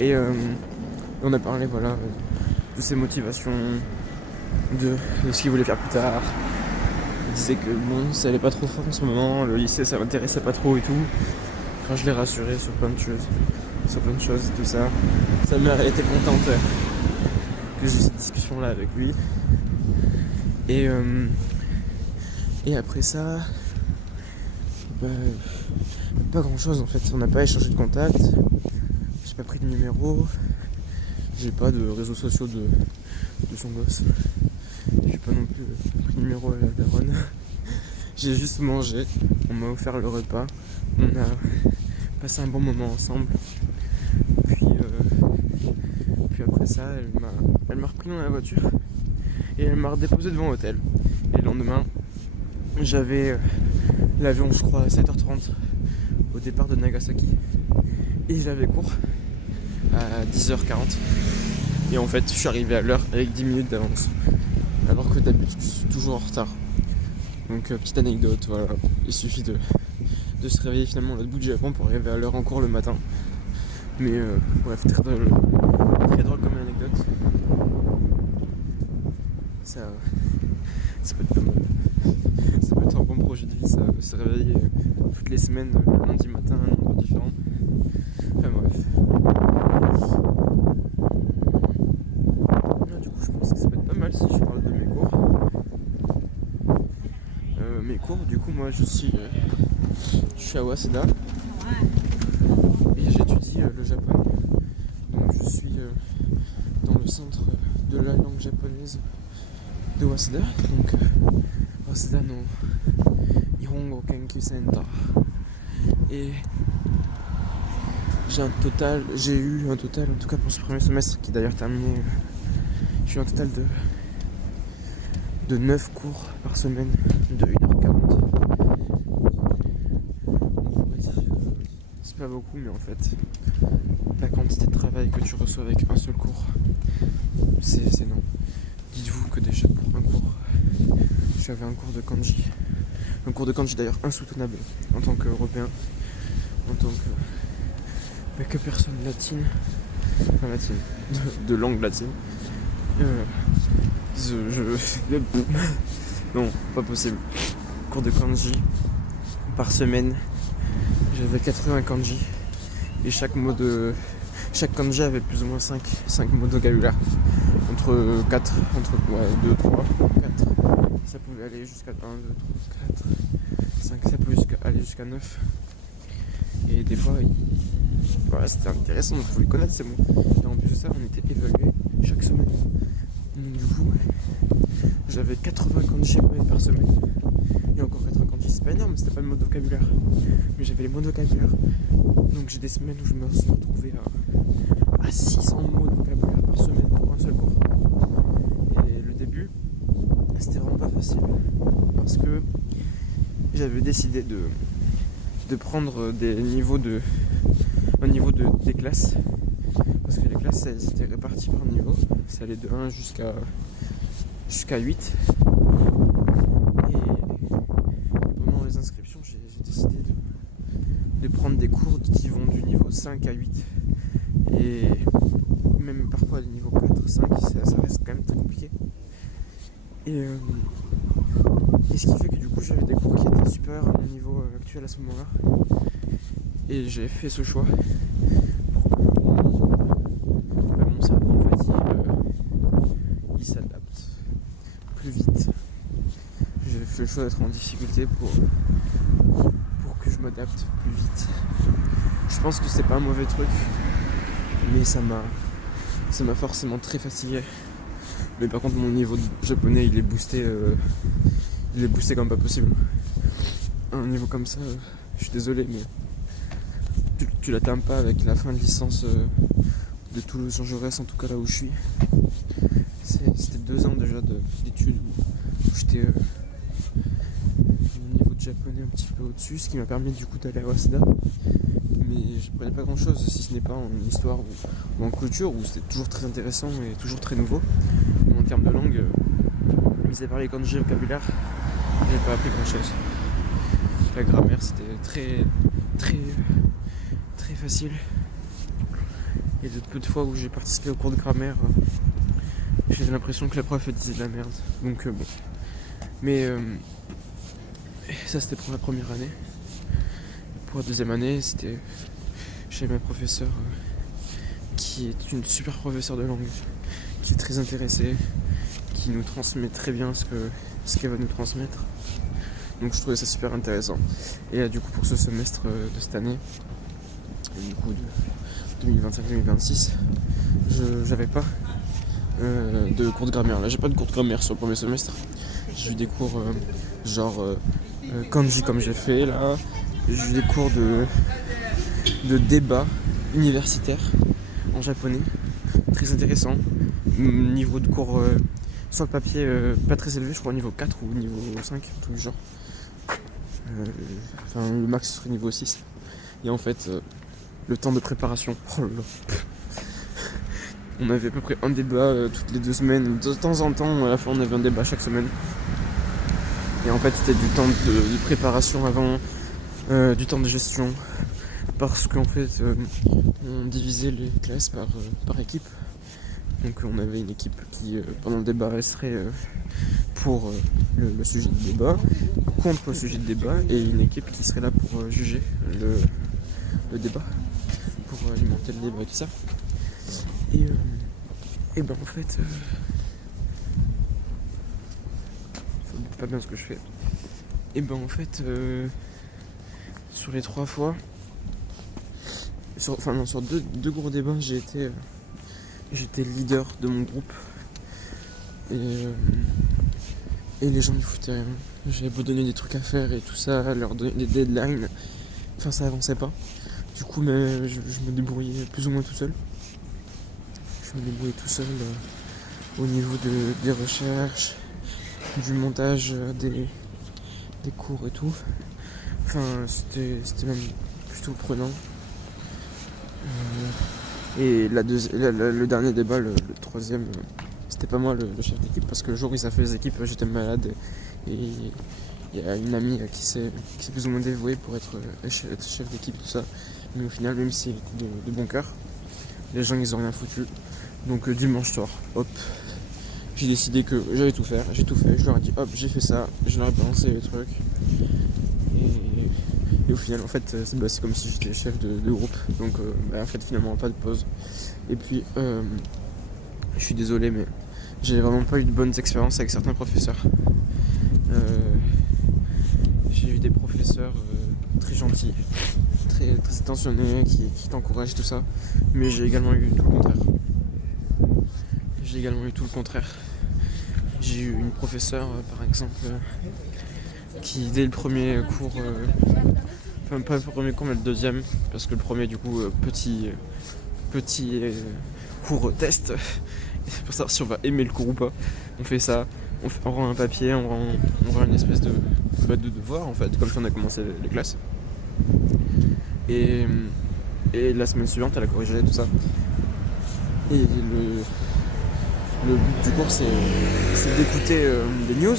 Et on a parlé, voilà, de ses motivations, de ce qu'il voulait faire plus tard. Il disait que bon, ça allait pas trop fort en ce moment, le lycée ça m'intéressait pas trop et tout. Enfin, je l'ai rassuré sur plein de choses, tout ça. Sa mère elle était contente que j'ai cette discussion là avec lui. Et après ça, pas grand chose en fait. On n'a pas échangé de contact. J'ai pas pris de numéro. J'ai pas de réseaux sociaux de son gosse. J'ai pas non plus pris de numéro à la daronne. J'ai juste mangé. On m'a offert le repas. On a passé un bon moment ensemble. Puis après ça, elle m'a repris dans la voiture et elle m'a redéposé devant l'hôtel. Et le lendemain, j'avais l'avion, je crois, à 7h30 au départ de Nagasaki. Et j'avais cours à 10h40. Et en fait, je suis arrivé à l'heure avec 10 minutes d'avance. Alors que d'habitude, je suis toujours en retard. Donc, petite anecdote, voilà. Il suffit de se réveiller finalement à l'autre bout du Japon pour arriver à l'heure en cours le matin. Mais bref, très drôle comme anecdote. Ça peut être pas mal. Ça peut être un bon projet de vie, ça, se réveiller toutes les semaines, lundi matin, un endroit différent. Enfin bref. Là, du coup, je pense que ça peut être pas mal si je parle de mes cours. Du coup, moi je suis à Waseda et j'étudie le japonais. Donc je suis dans le centre de la langue japonaise de Waseda. Donc Waseda no Nihongo Kenkyu Center. Et j'ai eu un total, en tout cas pour ce premier semestre qui est d'ailleurs terminé, j'ai eu un total de 9 cours par semaine de 1h40. C'est pas beaucoup, mais en fait, la quantité de travail que tu reçois avec un seul cours, c'est énorme. Dites-vous que déjà pour un cours, j'avais un cours de kanji. Un cours de kanji d'ailleurs insoutenable en tant qu'Européen, en tant que que personne latine, enfin latine, de langue latine. Non, pas possible. Cours de kanji par semaine, j'avais 80 kanji et chaque kanji avait plus ou moins 5 mots de vocabulaire. Entre 2, 3, 4. Ça pouvait aller jusqu'à 1, 2, 3, 4, 5, ça pouvait aller jusqu'à 9. Et des fois, voilà, c'était intéressant, il fallait connaître ces mots. Et en plus de ça, on était évalués chaque semaine. Donc du coup, j'avais 80 kanji à connaître par semaine. Et encore 80 kanji, c'est pas énorme, c'était pas le mot de vocabulaire. Mais j'avais les mots de vocabulaire. Donc j'ai des semaines où je me suis retrouvé à 600 mots de vocabulaire par semaine pour un seul cours. Et le début, c'était vraiment pas facile. Parce que j'avais décidé de prendre des niveaux au niveau des classes. Parce que les classes, elles étaient réparties par niveau. Ça allait de 1 jusqu'à 8. Et pendant les inscriptions, j'ai décidé de prendre des cours qui vont du niveau 5 à 8. Et même parfois les niveaux 4, 5, ça reste quand même très compliqué. Et ce qui fait que du coup j'avais des cours qui étaient supérieurs à mon niveau actuel à ce moment-là. Et j'ai fait ce choix pour que mon cerveau en fait il s'adapte plus vite. J'ai fait le choix d'être en difficulté pour que je m'adapte plus vite. Je pense que c'est pas un mauvais truc, mais ça m'a forcément très fatigué. Mais par contre mon niveau de japonais il est boosté comme pas possible. Un niveau comme ça, je suis désolé, mais tu l'atteins pas avec la fin de licence de Toulouse Jean Jaurès, en tout cas là où je suis. C'était 2 ans déjà d'études où j'étais au niveau de japonais un petit peu au-dessus, ce qui m'a permis du coup d'aller à Waseda. Mais je prenais pas grand chose si ce n'est pas en histoire ou en culture, où c'était toujours très intéressant et toujours très nouveau. Mais en termes de langue, mis à part les kanji et vocabulaire, j'ai pas appris grand chose. La grammaire c'était très très très facile. Et de peu de fois où j'ai participé au cours de grammaire, j'avais l'impression que la prof disait de la merde. Donc bon. Mais ça c'était pour la première année. Pour la deuxième année, c'était chez ma professeure qui est une super professeure de langue, qui est très intéressée, qui nous transmet très bien ce qu'elle va nous transmettre. Donc je trouvais ça super intéressant. Et du coup pour ce semestre de cette année, du coup de 2025-2026, j'avais pas de cours de grammaire. Là j'ai pas de cours de grammaire sur le premier semestre. J'ai eu des cours kanji comme j'ai fait là. J'ai eu des cours de débat universitaire en japonais, très intéressant. Niveau de cours sur le papier pas très élevé, je crois niveau 4 ou niveau 5, un truc du genre. Enfin le max serait niveau 6. Et en fait le temps de préparation, oh là là. On avait à peu près un débat toutes les 2 semaines. De temps en temps, à la fin on avait un débat chaque semaine. Et en fait c'était du temps de préparation avant, du temps de gestion. Parce qu'en fait on divisait les classes par équipe. Donc on avait une équipe qui pendant le débat resterait pour le sujet de débat, contre le sujet de débat, et une équipe qui serait là pour juger le débat, pour alimenter le débat et tout ça. Et ben en fait c'est pas bien ce que je fais. Et ben en fait sur les 3 fois, sur 2 gros débats, j'étais leader de mon groupe. Et les gens ne foutaient rien. J'avais beau donner des trucs à faire et tout ça, leur donner des deadlines, enfin ça avançait pas. Du coup mais je me débrouillais plus ou moins tout seul. Je me débrouillais tout seul au niveau des recherches, du montage des cours et tout. Enfin c'était même plutôt prenant. Et le dernier débat, le troisième, c'était pas moi le chef d'équipe, parce que le jour où ils a fait les équipes, j'étais malade et Il y a une amie qui s'est plus ou moins dévouée pour être chef d'équipe, tout ça. Mais au final, même si de bon cœur, les gens ils ont rien foutu. Donc dimanche soir, hop, j'ai décidé que j'allais tout faire, j'ai tout fait, je leur ai dit hop, j'ai fait ça, je leur ai balancé les trucs. Et au final, en fait, c'est comme si j'étais chef de groupe. Donc en fait, finalement, pas de pause. Et puis, je suis désolé, mais j'ai vraiment pas eu de bonnes expériences avec certains professeurs. J'ai eu des professeurs très gentils, très attentionnés, qui t'encouragent, tout ça. Mais j'ai également eu tout le contraire. J'ai eu une professeure, par exemple, qui dès le premier cours, enfin pas le premier cours mais le deuxième, parce que le premier du coup petit cours test, pour savoir si on va aimer le cours ou pas. On fait ça, on rend un papier, on rend une espèce de devoir en fait, comme si on a commencé les classes. Et la semaine suivante elle a corrigé tout ça. Et le but du cours c'est d'écouter des news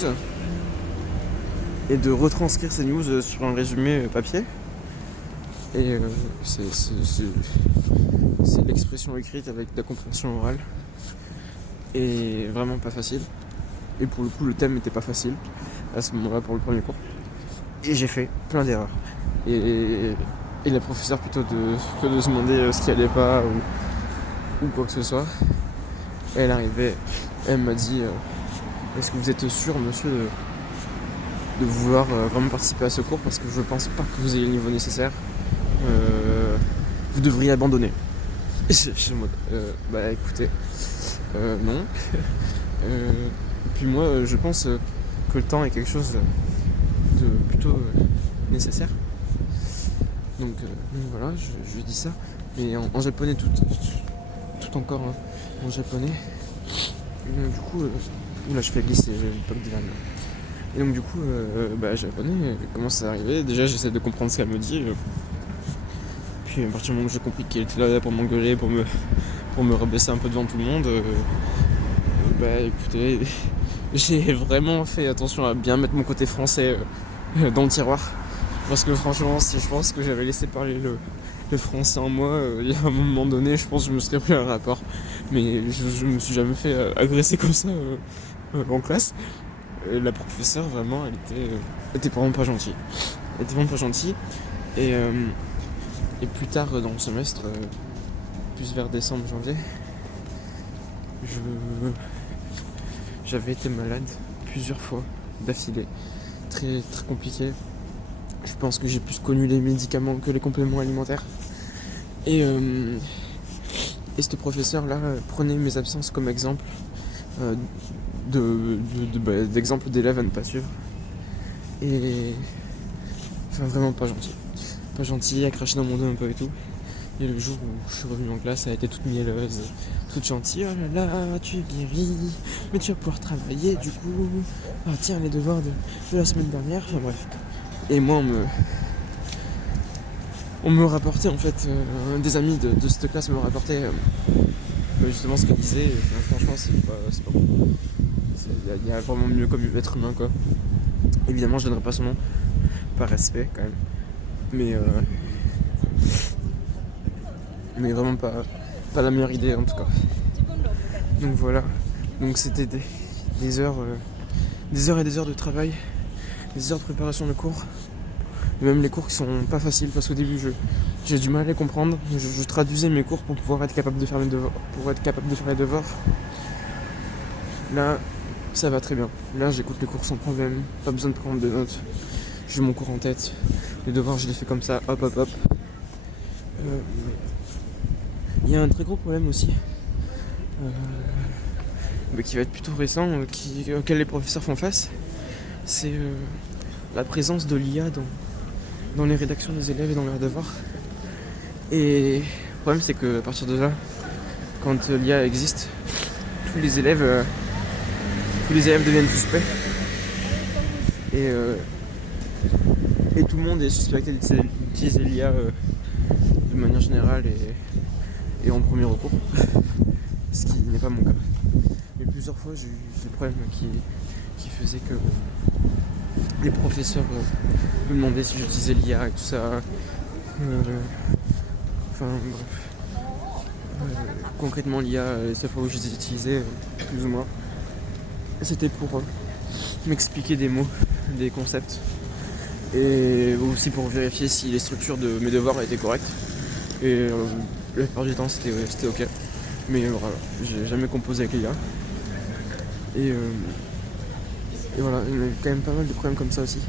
et de retranscrire ces news sur un résumé papier. Et c'est l'expression écrite avec de la compréhension orale. Et vraiment pas facile. Et pour le coup le thème n'était pas facile à ce moment-là pour le premier cours. Et j'ai fait plein d'erreurs. Et la professeure plutôt que de se demander ce qui allait pas ou quoi que ce soit, elle arrivait, elle m'a dit est-ce que vous êtes sûr monsieur de vouloir vraiment participer à ce cours parce que je pense pas que vous ayez le niveau nécessaire, vous devriez abandonner. Et je suis en mode bah écoutez non. Puis moi je pense que le temps est quelque chose de plutôt nécessaire. Donc voilà, je lui dis ça. Mais en japonais tout encore en japonais. Du coup là je fais glisser l'époque d'Ivan. Et donc du coup japonais commence à arriver. Déjà j'essaie de comprendre ce qu'elle me dit. Puis à partir du moment où j'ai compris qu'elle était là pour m'engueuler, pour me rabaisser un peu devant tout le monde, écoutez, j'ai vraiment fait attention à bien mettre mon côté français dans le tiroir. Parce que franchement, si je pense que j'avais laissé parler le français en moi, il y a un moment donné, je pense que je me serais pris un rapport. Mais je me suis jamais fait agresser comme ça en classe. La professeure, vraiment, elle était vraiment pas gentille. Et plus tard dans le semestre, plus vers décembre, janvier, j'avais été malade plusieurs fois d'affilée. Très, très compliqué. Je pense que j'ai plus connu les médicaments que les compléments alimentaires. Et ce professeur-là prenait mes absences comme exemple d'exemple d'élèves à ne pas suivre. Et enfin vraiment pas gentil. Pas gentil, à cracher dans mon dos un peu et tout. Et le jour où je suis revenu en classe, elle était toute mielleuse, toute gentille. Oh là là, tu es guéri, mais tu vas pouvoir travailler du coup. Ah tiens, les devoirs de la semaine dernière. Enfin bref. Et moi on me rapportait en fait, des amis de cette classe me rapportaient justement ce qu'elle disait. Enfin, franchement c'est pas bon. Il y a vraiment mieux comme être humain quoi. Évidemment je donnerai pas son nom, par respect quand même. Mais vraiment pas la meilleure idée en tout cas. Donc voilà. Donc c'était des heures et des heures de travail, des heures de préparation de cours. Et même les cours qui sont pas faciles parce qu'au début j'ai du mal à les comprendre. Je traduisais mes cours pour pouvoir être capable de faire les devoirs. Là ça va très bien. Là j'écoute les cours sans problème, pas besoin de prendre de notes. J'ai mon cours en tête. Les devoirs je les fais comme ça, hop hop hop. Il y a un très gros problème aussi, qui va être plutôt récent, auquel les professeurs font face, c'est la présence de l'IA dans les rédactions des élèves et dans leurs devoirs. Et le problème c'est qu'à partir de là, quand l'IA existe, tous les élèves deviennent suspects. Et tout le monde est suspecté d'utiliser l'IA de manière générale et en premier recours, ce qui n'est pas mon cas. Mais plusieurs fois j'ai eu ce problème qui faisait que les professeurs me demandaient si j'utilisais l'IA et tout ça. Enfin bref. Concrètement l'IA, les seules fois où je les ai utilisées, plus ou moins, c'était pour m'expliquer des mots, des concepts. Et aussi pour vérifier si les structures de mes devoirs étaient correctes. Et la plupart du temps c'était ok. Mais voilà, j'ai jamais composé avec l'IA. Et voilà, il y a quand même pas mal de problèmes comme ça aussi.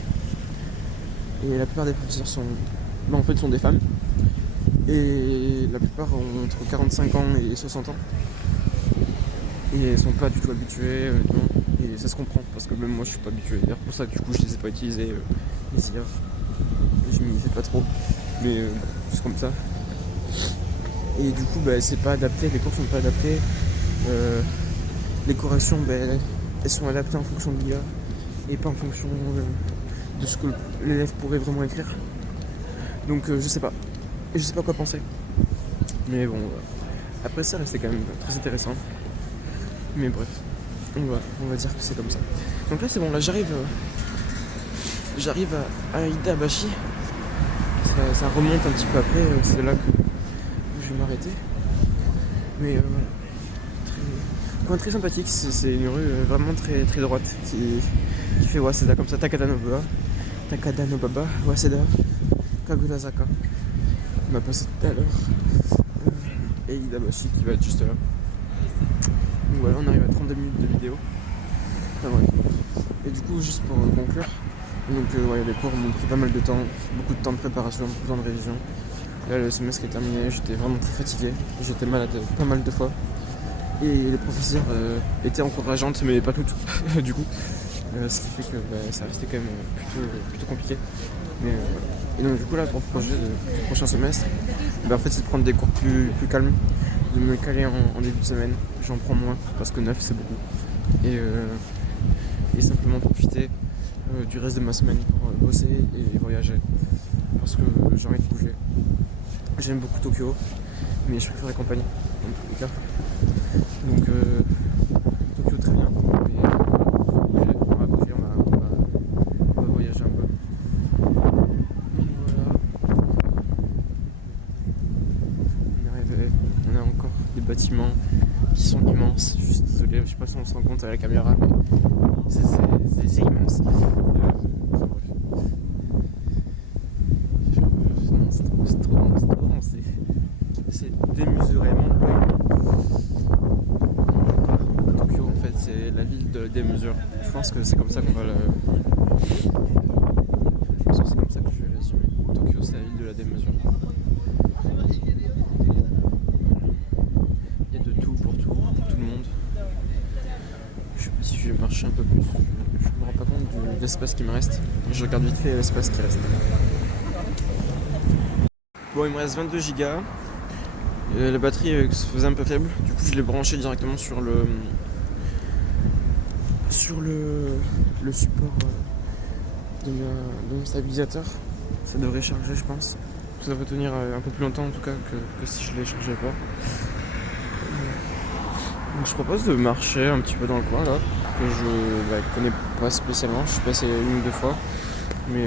Et la plupart des professeurs sont des femmes. Et la plupart ont entre 45 ans et 60 ans. Et elles sont pas du tout habituées, et ça se comprend, parce que même moi je suis pas habitué. D'ailleurs pour ça que du coup je les ai pas utilisés, les IA. Je m'y fais pas trop, mais c'est comme ça. Et du coup c'est pas adapté, les cours sont pas adaptés. Les corrections elles sont adaptées en fonction de l'IA et pas en fonction de ce que l'élève pourrait vraiment écrire. Donc je sais pas. Et je sais pas quoi penser. Mais bon, après ça restait quand même très intéressant. Mais bref, on va dire que c'est comme ça. Donc là c'est bon, là j'arrive à Iidabashi. Ça remonte un petit peu après, c'est là que je vais m'arrêter. Mais très sympathique, c'est une rue vraiment très, très droite qui fait Waseda comme ça, Takada Nobaba, Waseda, Kagurazaka. On m'a passé tout à l'heure. Et Iidabashi qui va être juste là. Donc voilà, on arrive à 32 minutes de vidéo. Enfin bref. Et du coup, juste pour conclure, donc les cours m'ont pris pas mal de temps, beaucoup de temps de préparation, beaucoup de temps de révision. Là, le semestre est terminé, j'étais vraiment très fatigué, j'étais malade pas mal de fois. Et les professeurs étaient encourageantes, mais pas toutes, du coup. Ce qui fait que ça restait quand même plutôt compliqué. Mais voilà. Et donc du coup là, pour le projet du prochain semestre, en fait c'est de prendre des cours plus calmes, de me caler en début de semaine. J'en prends moins, parce que 9 c'est beaucoup. Et simplement profiter du reste de ma semaine pour bosser et voyager. Parce que j'ai envie de bouger. J'aime beaucoup Tokyo, mais je préfère la campagne, dans tous les cas. Donc Tokyo très bien, mais on va bouger, on va voyager un peu. Donc voilà. On est arrivé, on a encore des bâtiments qui sont immenses. Juste désolé, je sais pas si on se rend compte à la caméra, mais c'est immense. C'est trop grand, c'est démesurément pas humain. Tokyo en fait c'est la ville de démesure. Je pense que c'est comme ça qu'on va c'est comme ça que je vais résumer. Tokyo c'est la ville de la démesure. Il y a de tout pour tout le monde. Je sais pas si je vais marcher un peu plus. Je me rends pas compte de l'espace qui me reste. Je regarde vite fait l'espace qui reste. Bon, il me reste 22 Go. La batterie se faisait un peu faible, du coup je l'ai branché directement sur le support de mon stabilisateur. Ça devrait charger, je pense. Ça devrait tenir un peu plus longtemps en tout cas que si je ne les chargeais pas. Donc je propose de marcher un petit peu dans le coin là, que je connais pas spécialement. Je suis passé une ou deux fois, mais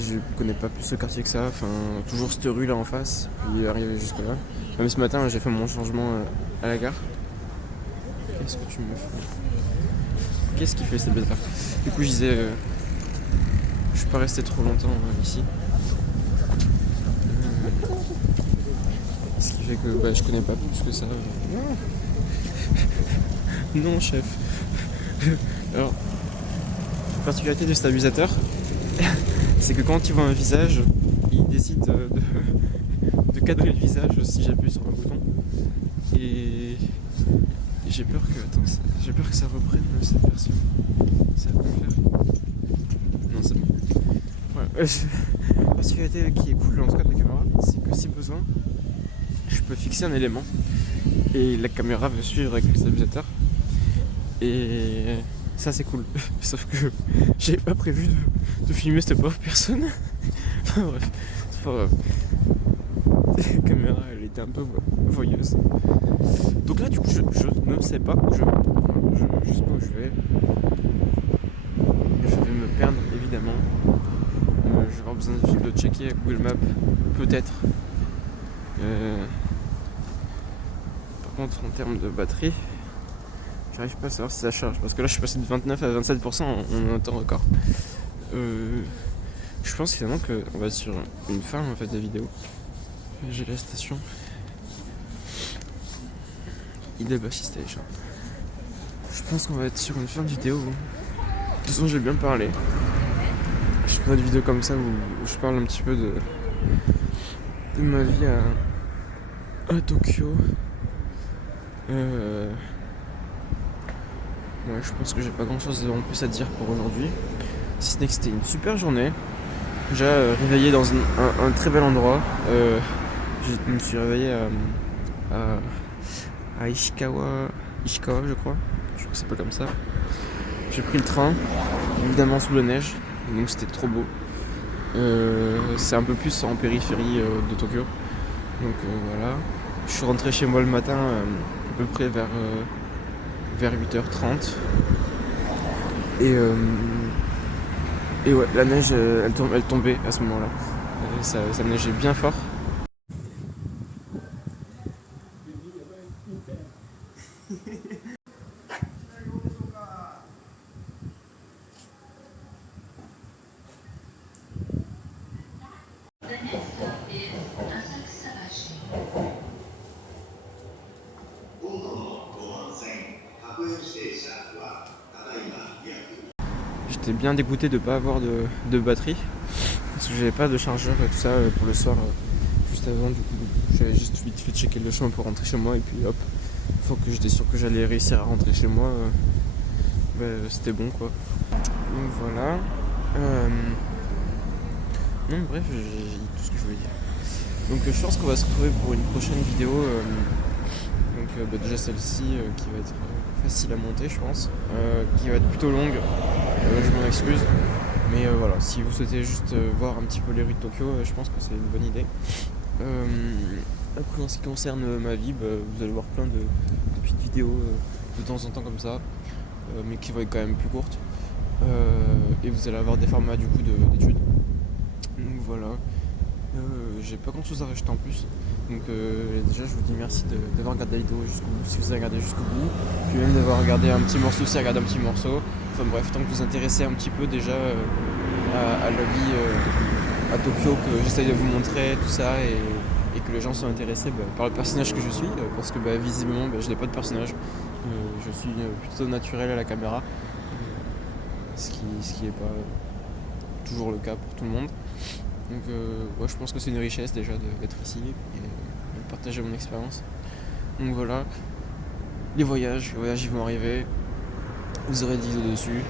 je connais pas plus ce quartier que ça, enfin toujours cette rue là en face, puis arrivé jusque là. Même ce matin j'ai fait mon changement à la gare. Qu'est-ce que tu me fais? Qu'est-ce qu'il fait cette bête là? Du coup je disais, je suis pas resté trop longtemps ici. Ce qui fait que je connais pas plus que ça. Non chef. Alors, la particularité du stabilisateur, c'est que quand il voit un visage, il décide de cadrer le visage si j'appuie sur un bouton. Et j'ai peur que ça reprenne cette version. Ça va le faire. Non, c'est bon. Voilà. La particularité qui est cool en tout cas de la caméra, c'est que si besoin, je peux fixer un élément et la caméra va suivre avec le stabilisateur. Et ça c'est cool. Sauf que j'avais pas prévu de filmer cette pauvre personne. Enfin bref, c'est pas grave. La caméra elle est côté un peu voyeuse. Donc là du coup je ne sais pas où je vais. Je sais pas où je vais. Je vais me perdre évidemment. Je vais avoir besoin de checker Google Maps, peut-être. Par contre en termes de batterie, j'arrive pas à savoir si ça charge. Parce que là je suis passé de 29 à 27% en un temps record. Je pense finalement qu'on va être sur une fin en fait de vidéo. J'ai la station Idabashi Station. Je pense qu'on va être sur une fin de vidéo. De toute façon j'ai bien parlé. Je ferai une vidéo comme ça où je parle un petit peu de ma vie à Tokyo. Ouais, je pense que j'ai pas grand chose de plus à dire pour aujourd'hui. Si ce n'est que c'était une super journée. Déjà réveillé dans un très bel endroit. Je me suis réveillé à Ishikawa, je crois. Je crois que c'est pas comme ça. J'ai pris le train, évidemment sous la neige, donc c'était trop beau. C'est un peu plus en périphérie de Tokyo. Donc voilà. Je suis rentré chez moi le matin à peu près vers 8h30. Et ouais, la neige elle tombait à ce moment-là. Ça neigeait bien fort. J'étais bien dégoûté de ne pas avoir de batterie parce que j'avais pas de chargeur et tout ça pour le soir juste avant. Du coup j'avais juste vite fait checker le chemin pour rentrer chez moi et puis hop, une fois que j'étais sûr que j'allais réussir à rentrer chez moi, c'était bon quoi. Donc voilà. Non bref, j'ai dit tout ce que je voulais dire. Donc je pense qu'on va se retrouver pour une prochaine vidéo. Déjà celle-ci qui va être facile à monter je pense, qui va être plutôt longue, je m'en excuse, mais voilà, si vous souhaitez juste voir un petit peu les rues de Tokyo, je pense que c'est une bonne idée. Après en ce qui concerne ma vie, vous allez voir plein de petites vidéos de temps en temps comme ça, mais qui vont être quand même plus courtes, et vous allez avoir des formats du coup d'études. Donc voilà. J'ai pas grand chose à rajouter en plus. Donc déjà je vous dis merci d'avoir regardé la vidéo jusqu'au bout, si vous avez regardé jusqu'au bout. Puis même d'avoir regardé un petit morceau, si regardé un petit morceau. Enfin bref, tant que vous vous intéressez un petit peu déjà à la vie à Tokyo, que j'essaye de vous montrer tout ça et que les gens sont intéressés par le personnage que je suis, parce que visiblement je n'ai pas de personnage. Je suis plutôt naturel à la caméra, ce qui est pas toujours le cas pour tout le monde. Donc je pense que c'est une richesse déjà d'être ici et de partager mon expérience. Donc voilà, les voyages ils vont arriver, vous aurez des vidéos dessus.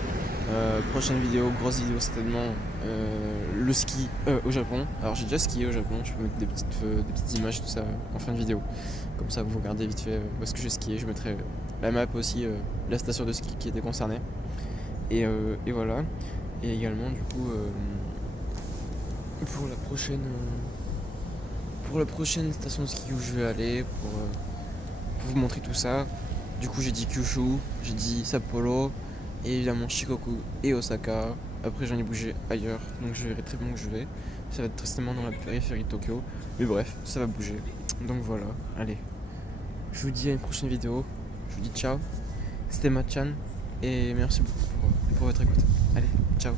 Prochaine vidéo, grosse vidéo certainement, le ski au Japon. Alors j'ai déjà skié au Japon, je peux mettre des petites images tout ça en fin de vidéo. Comme ça vous regardez vite fait où est-ce que j'ai skié, je mettrai la map aussi, la station de ski qui était concernée. Et voilà, et également du coup... pour la prochaine station de ski où je vais aller pour vous montrer tout ça. Du coup j'ai dit Kyushu, j'ai dit Sapporo et évidemment Shikoku et Osaka. Après j'en ai bougé ailleurs, donc je verrai très bien où je vais. Ça va être tristement dans la périphérie de Tokyo, mais bref, ça va bouger. Donc voilà, allez. Je vous dis à une prochaine vidéo. Je vous dis ciao. C'était Matchan et merci beaucoup pour votre écoute. Allez, ciao.